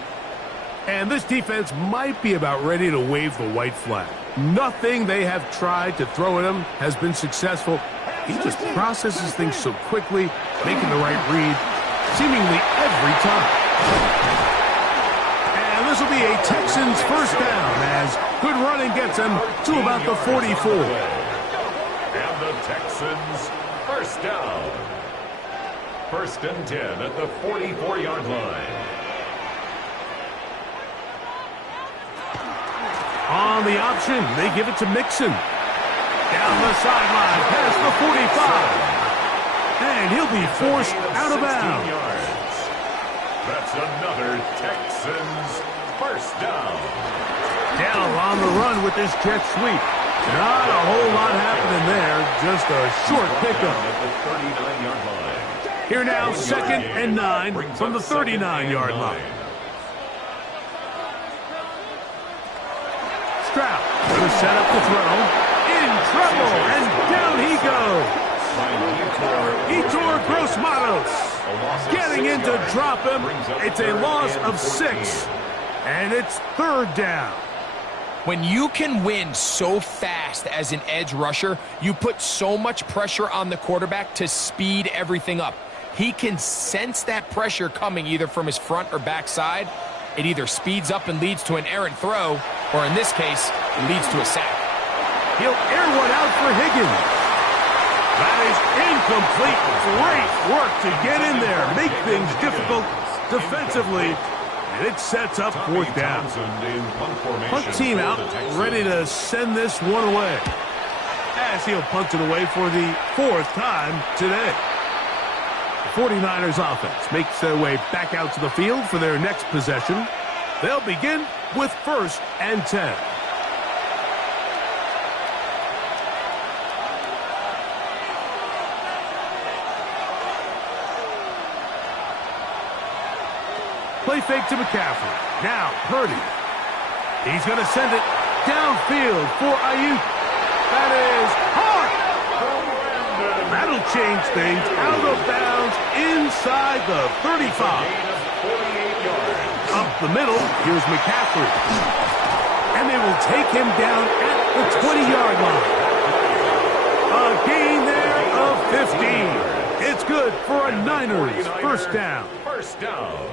And this defense might be about ready to wave the white flag. Nothing they have tried to throw at him has been successful. He just processes things so quickly, making the right read seemingly every time. And this will be a Texans first down as good running gets him to about the 44. And the Texans first down. First and 10 at the 44-yard line. On the option, they give it to Mixon. Down the sideline, past the 45. And he'll be forced out of bounds. Yards. That's another Texans first down. Dell on the run with this jet sweep. Not a whole lot happening there, just a short pickup. At the 39-yard line. Here now, second and 9 from the 39-yard line. Stroud to set up the throw. In trouble, and down he goes. Yetur Gross-Matos getting in to drop him. It's a loss of 6, and it's third down. When you can win so fast as an edge rusher, you put so much pressure on the quarterback to speed everything up. He can sense that pressure coming either from his front or back side. It either speeds up and leads to an errant throw, or in this case, it leads to a sack. He'll air one out for Higgins. That is incomplete. Great work to get in there, make things difficult defensively, and it sets up fourth down. Punt team out, ready to send this one away. As he'll punt it away for the 4th time today. The 49ers offense makes their way back out to the field for their next possession. They'll begin with first and 10. Play fake to McCaffrey. Now Purdy. He's going to send it downfield for Ayuk. That is hard. That'll change things. Out of bounds inside the 35. Up the middle, here's McCaffrey. And they will take him down at the 20-yard line. A gain there of 15. It's good for a Niners first down. First down.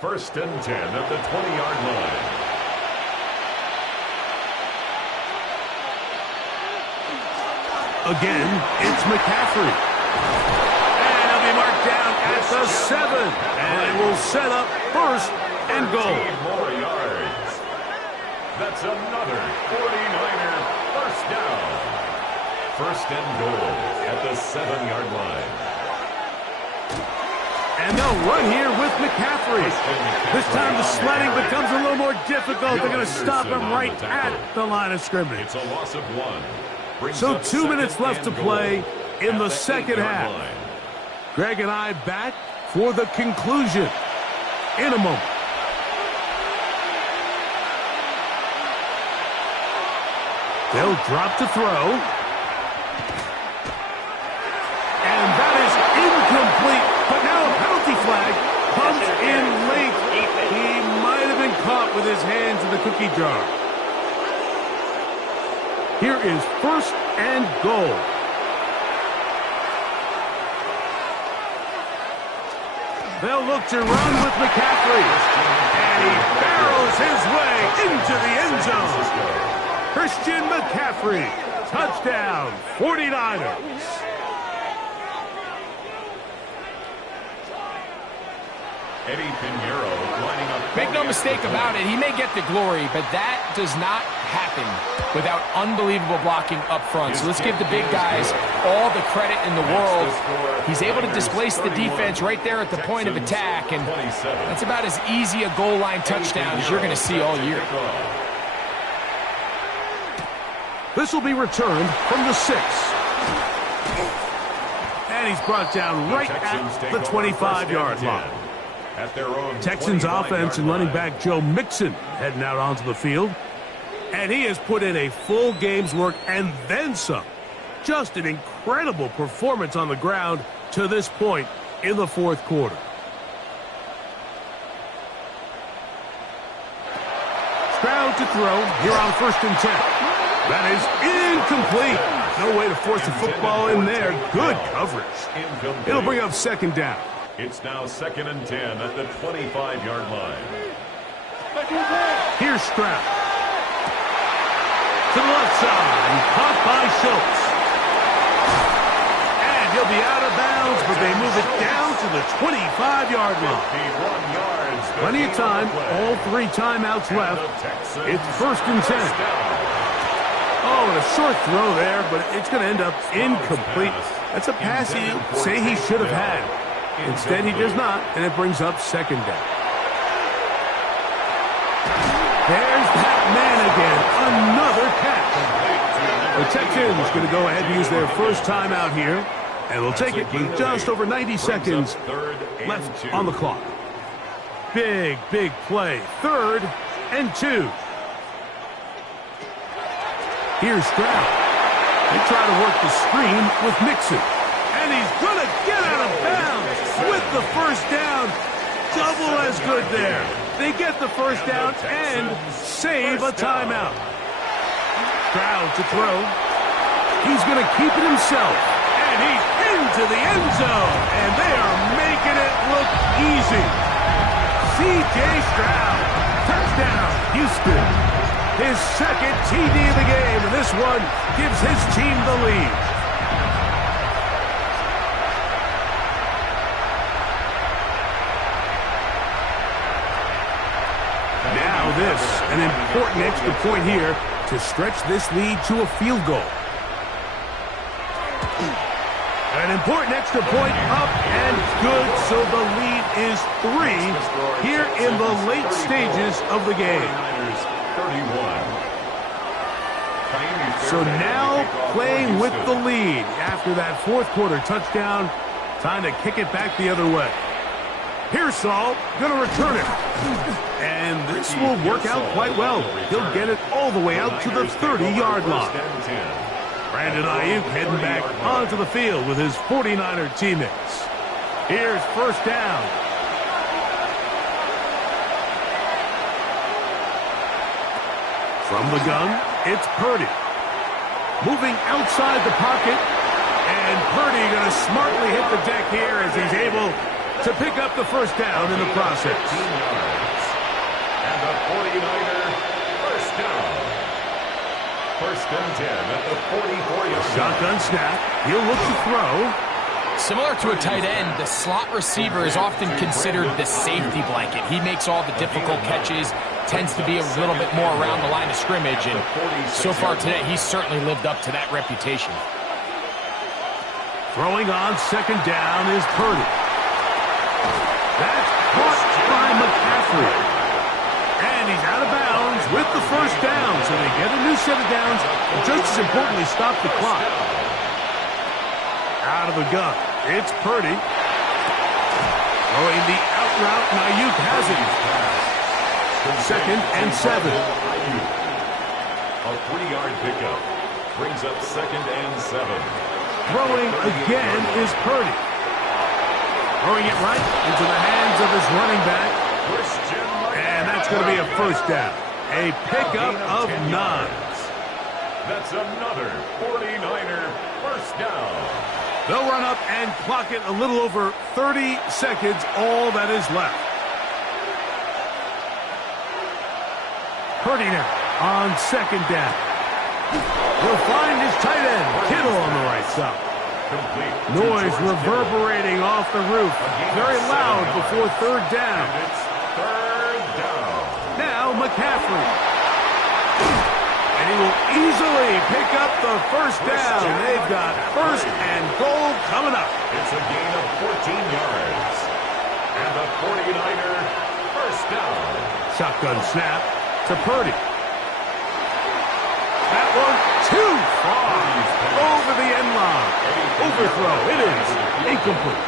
First and 10 at the 20-yard line. Again, it's McCaffrey. And he'll be marked down at the 7. And it will set up first and goal. 13 more yards. That's another 49er first down. First and goal at the 7-yard line. And they'll run here with McCaffrey. This time the sledding becomes a little more difficult. They're going to stop him right at the line of scrimmage. It's a loss of 1. So 2 minutes left to play in the second half. Greg and I back for the conclusion in a moment. They'll drop to throw. And that is incomplete. But now cookie jar. Here is 1st and goal. They'll look to run with McCaffrey. And he barrels his way into the end zone. Christian McCaffrey, touchdown, 49ers. Eddie Pinheiro lining up. Make no mistake about it, he may get the glory, but that does not happen without unbelievable blocking up front. So let's give the big guys all the credit in the world. He's able to displace the defense right there at the point of attack, and that's about as easy a goal line touchdown as you're going to see all year. This will be returned from the 6. And he's brought down right at the 25-yard line. Texans offense and running back Joe Mixon heading out onto the field. And he has put in a full game's work and then some. Just an incredible performance on the ground to this point in the 4th quarter. Stroud to throw here on 1st and 10. That is incomplete. No way to force the football in there. Good coverage. It'll bring up 2nd down. It's now 2nd and 10 at the 25-yard line. Here's Stroud. To the left side, caught by Schultz. And he'll be out of bounds, but they move it down to the 25-yard line. Plenty of time, all 3 timeouts left. It's 1st and 10. Oh, and a short throw there, but it's going to end up incomplete. That's a pass you say he should have had. Instead, he does not, and it brings up 2nd down. There's that man again, another catch. The Texans going to go ahead and use their first timeout here, and they'll take it with just over 90 seconds left on the clock. Big play, 3rd and 2. Here's Stroud. They try to work the screen with Mixon, and he's going to get out of bounds with the 1st down. Double as good there. They get the 1st down and save a timeout. Stroud to throw. He's going to keep it himself. And he's into the end zone. And they are making it look easy. C.J. Stroud. Touchdown, Houston. His 2nd TD of the game. And this one gives his team the lead. This, an important extra point here to stretch this lead to a field goal. An important extra point up and good, so the lead is 3 here in the late stages of the game. So now playing with the lead after that 4th quarter touchdown, time to kick it back the other way. Pearsall going to return it. And this will work out quite well. He'll get it all the way out to the 30-yard line. Brandon Ayuk heading back onto the field with his 49er teammates. Here's 1st down. From the gun, it's Purdy. Moving outside the pocket. And Purdy going to smartly hit the deck here as he's able to pick up the 1st down in the process. And the 49er 1st down. 1st and 10 at the 44-yard line. Shotgun snap. He'll look to throw. Similar to a tight end, the slot receiver is often considered the safety blanket. He makes all the difficult catches, tends to be a little bit more around the line of scrimmage, and so far today, he's certainly lived up to that reputation. Throwing on 2nd down is Purdy. That's caught by McCaffrey. And he's out of bounds with the 1st down. So they get a new set of downs, and just as importantly, stop the clock. Out of the gun, it's Purdy. Throwing the out route, and Ayuk has it. 2nd and 7. A 3-yard pickup brings up 2nd and 7. Throwing again is Purdy. Throwing it right into the hands of his running back. And that's going to be a 1st down. A pickup of 9. That's another 49er first down. They'll run up and clock it a little over 30 seconds, all that is left. Purdy now on second down. He'll find his tight end, Kittle, on the right side. Noise reverberating off the roof. Very loud before third down. And it's third down. Now McCaffrey. And he will easily pick up the first down. They've got first and goal coming up. It's a gain of 14 yards. And the 49er first down. Shotgun snap to Purdy. That one too far. Over the end line. Overthrow. It is incomplete.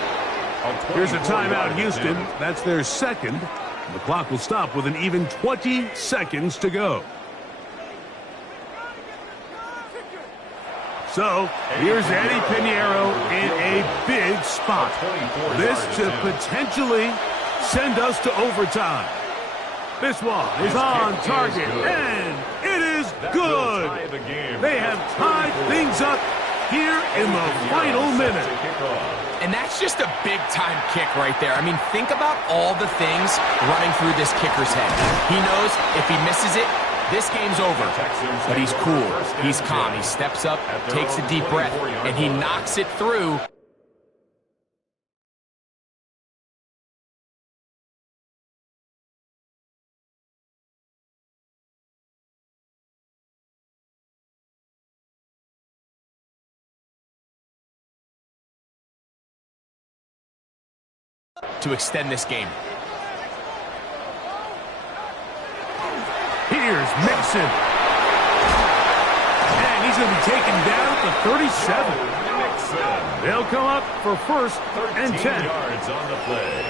Here's a timeout, Houston. That's their second. The clock will stop with an even 20 seconds to go. So, here's Eddie Pinheiro in a big spot. This to potentially send us to overtime. This one is on target, and it is good. They have tied things up here in the final minute. And that's just a big-time kick right there. I mean, think about all the things running through this kicker's head. He knows if he misses it, this game's over. But he's cool. He's calm. He steps up, takes a deep breath, and he knocks it through. To extend this game. Here's Mixon. And he's going to be taken down at the 37. Mixon. They'll come up for first and 10. Yards on the play.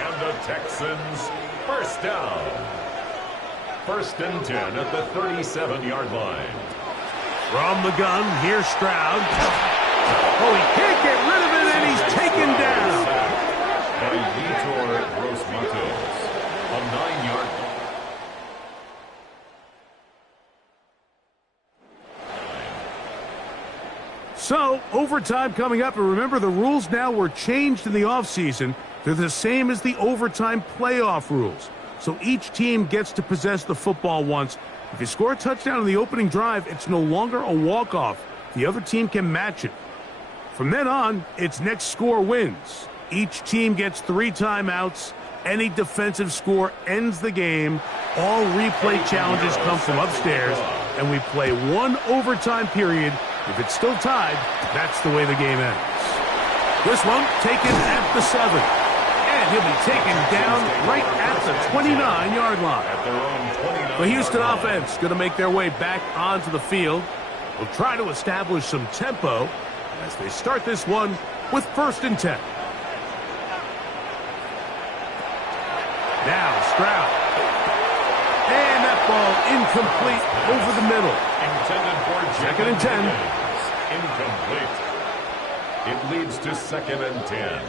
And the Texans first down. First and 10 at the 37-yard line. From the gun, here's Stroud. Oh, he can't get rid of it, and he's taken down. By Yetur Gross-Matos. A 9-yard. So, overtime coming up, and remember the rules now were changed in the offseason. They're the same as the overtime playoff rules. So each team gets to possess the football once. If you score a touchdown in the opening drive, it's no longer a walk-off. The other team can match it. From then on, it's next score wins. Each team gets 3 timeouts. Any defensive score ends the game. All replay challenges come from upstairs, and we play 1 overtime period. If it's still tied, that's the way the game ends. This one taken at the 7. And he'll be taken down right at the 29-yard line. The Houston offense going to make their way back onto the field. Will try to establish some tempo as they start this one with first and 10. Now Stroud. And that ball incomplete over the middle. Intended for second and 10. Incomplete. It leads to second and 10.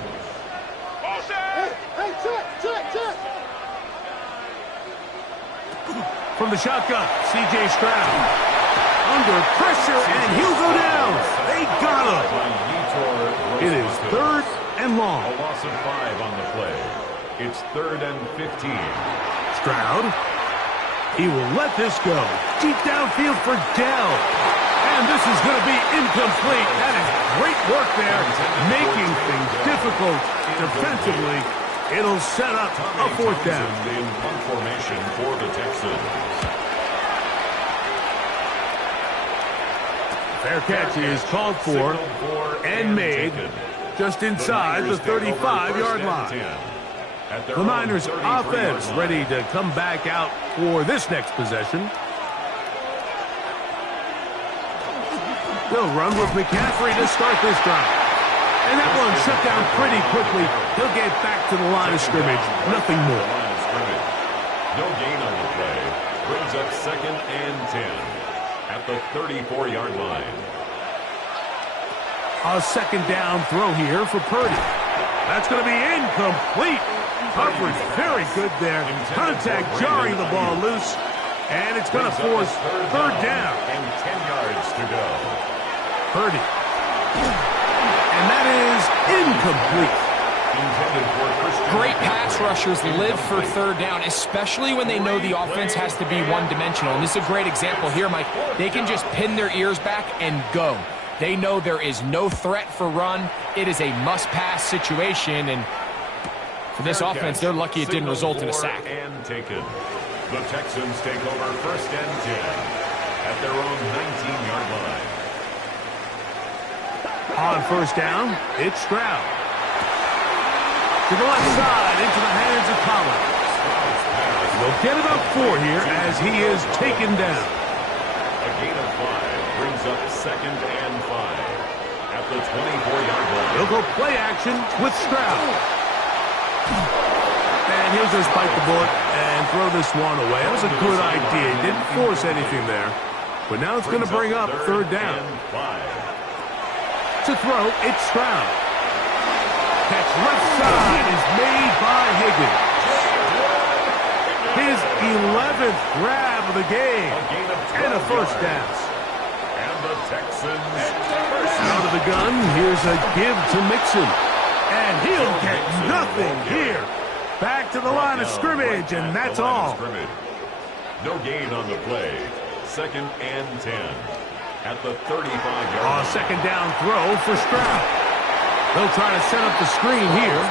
From the shotgun, C.J. Stroud. Under pressure, and he'll go down. They got him. It is third and long. A loss of 5 on the play. It's third and 15. Stroud. He will let this go. Deep downfield for Dell. And this is going to be incomplete. That is great work there, making things difficult defensively. It'll set up a fourth down. In punt formation for the Texans. Fair catch is called for and made just inside the 35-yard line. The Niners offense ready to come back out for this next possession. They'll run with McCaffrey to start this drive. And that one shut down pretty quickly. He'll get back to the line of scrimmage. Nothing more. No gain on the play. Brings up second and 10 at the 34-yard line. A second down throw here for Purdy. That's going to be incomplete. Coverage very good there. Contact jarring the ball loose. And it's going to force third down. And 10 yards to go. Purdy. And that is incomplete. Great pass rushers live for third down, especially when they know the offense has to be one-dimensional. And this is a great example here, Mike. They can just pin their ears back and go. They know there is no threat for run. It is a must-pass situation, and for this offense, they're lucky it didn't result in a sack. And taken. The Texans take over first and 10 at their own 19-yard line. On first down, it's Stroud. To the left side, into the hands of Collins. They'll get about 4 here as he is taken down. A gain of 5 brings up second and 5 at the 24-yard line. He'll go play action with Stroud. And he'll just bite the bullet and throw this one away. That was a good idea. He didn't force anything there. But now it's going to bring up third down. To throw, it's Stroud. Catch left side is made by Higgins. His 11th grab of the game. And a first down. And the Texans out of the gun. Here's a give to Mixon. And he'll get nothing here. Back to the line of scrimmage, and that's all. No gain on the play. Second and 10 at the 35-yard line. Second down throw for Stroud. They'll try to set up the screen here.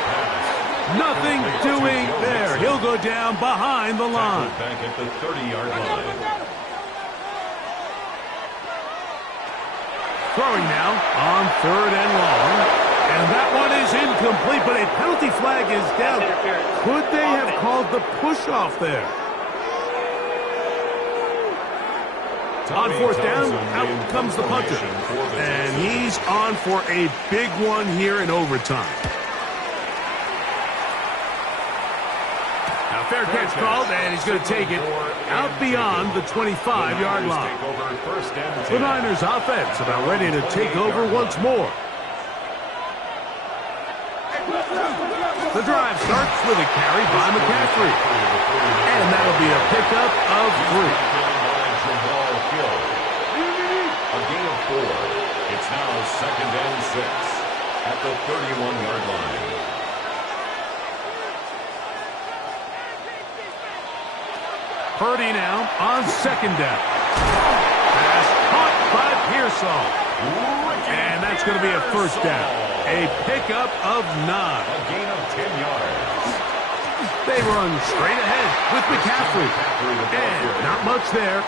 Nothing doing there. He'll go down behind the line. Back at the 30-yard line. Throwing now on third and long. And that one is incomplete, but a penalty flag is down. Could they have called the push-off there? On fourth down, out comes the punter. And he's on for a big one here in overtime. Now, fair catch called, and he's going to take it out beyond the 25-yard line. The Niners offense about ready to take over once more. The drive starts with a carry by McCaffrey. And that'll be a pickup of 3. A gain of 4. It's now second and 6 at the 31-yard line. Purdy now on second down. Pass caught by Pearsall. And that's going to be a first down. A pickup of 9. A gain of 10 yards. They run straight ahead with McCaffrey. And not much there.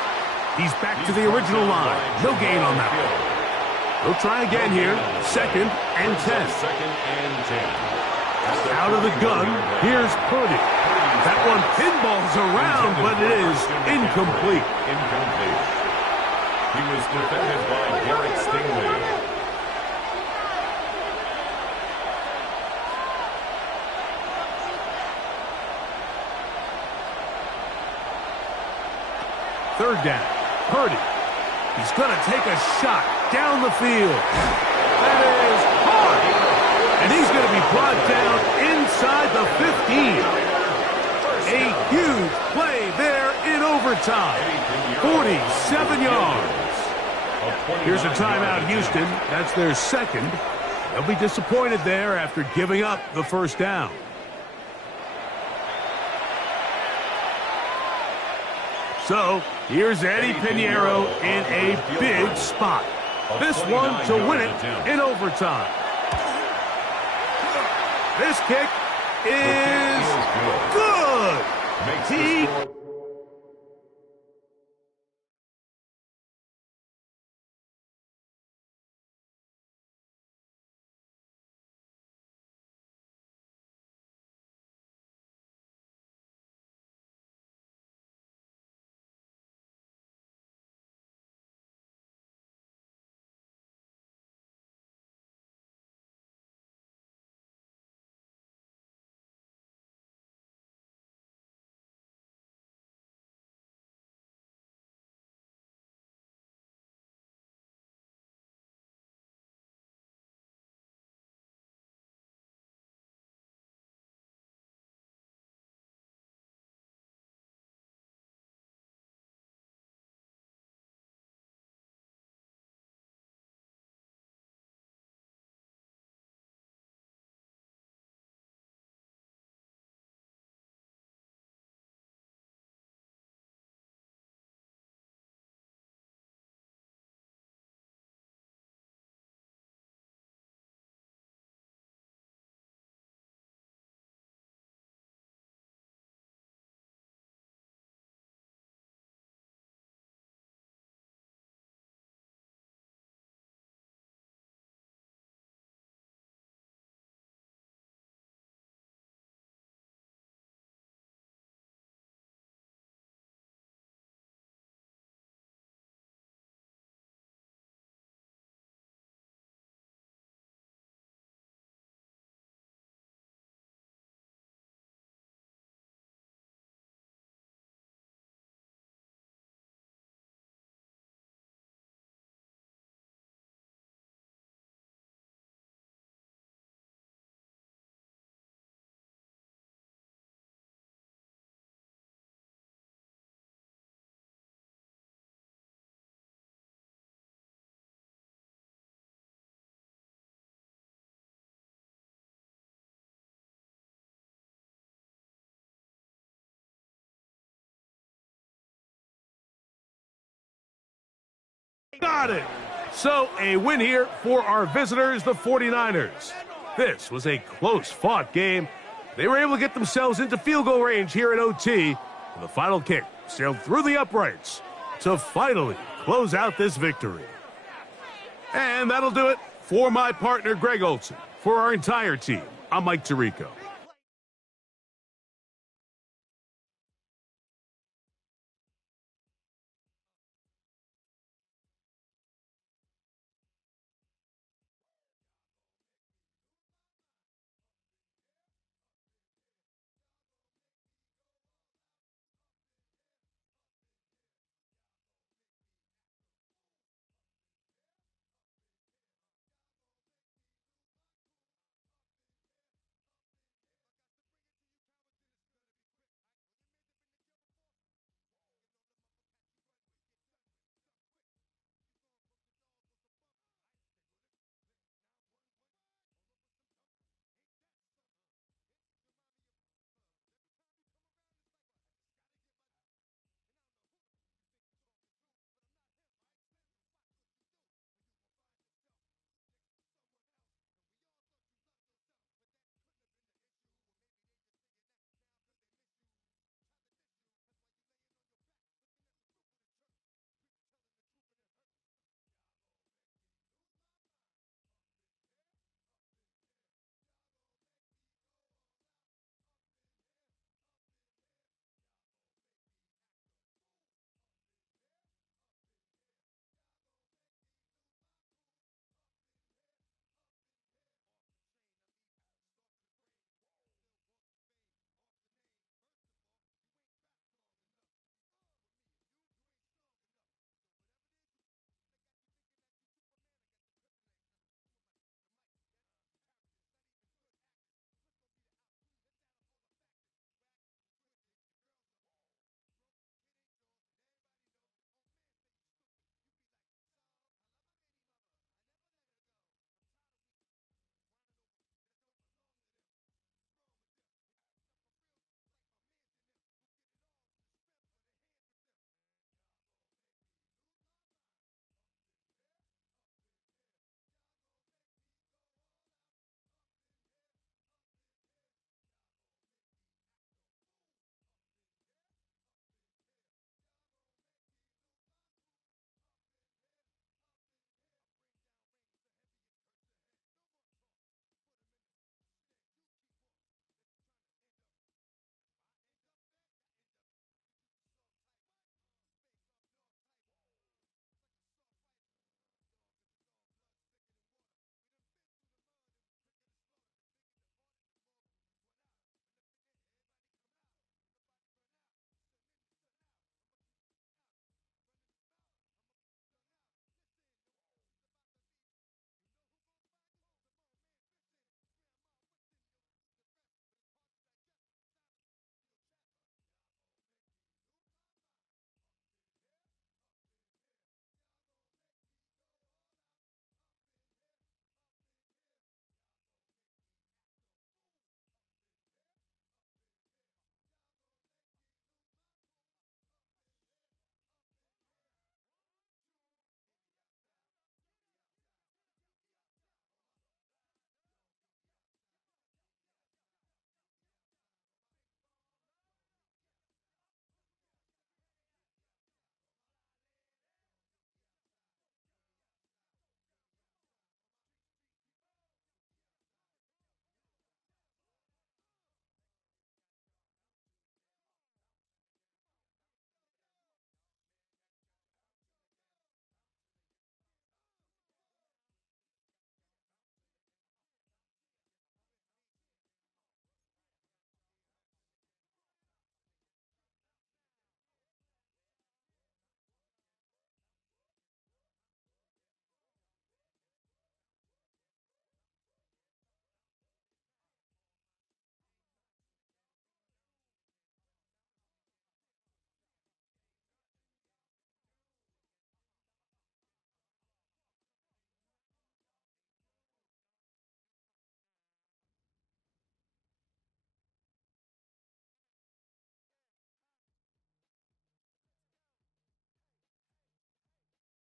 He's back to the original line. No gain on that one. We'll try again here. Second and 10. Second and 10. Out of the gun, here's Purdy. That one pinballs around, but it is incomplete. Incomplete. He was defended by Garrett Stingley. Third down. Purdy. He's going to take a shot down the field. That is hard. And he's going to be brought down inside the 15. A huge play there in overtime. 47 yards. Here's a timeout, Houston. That's their second. They'll be disappointed there after giving up the first down. So, here's Eddie Pinheiro in a big spot. This one to win it in overtime. This kick is good. He Got it. So a win here for our visitors, the 49ers. This was a close-fought game. They were able to get themselves into field goal range here in OT. And the final kick sailed through the uprights to finally close out this victory. And that'll do it for my partner, Greg Olson. For our entire team, I'm Mike Tirico.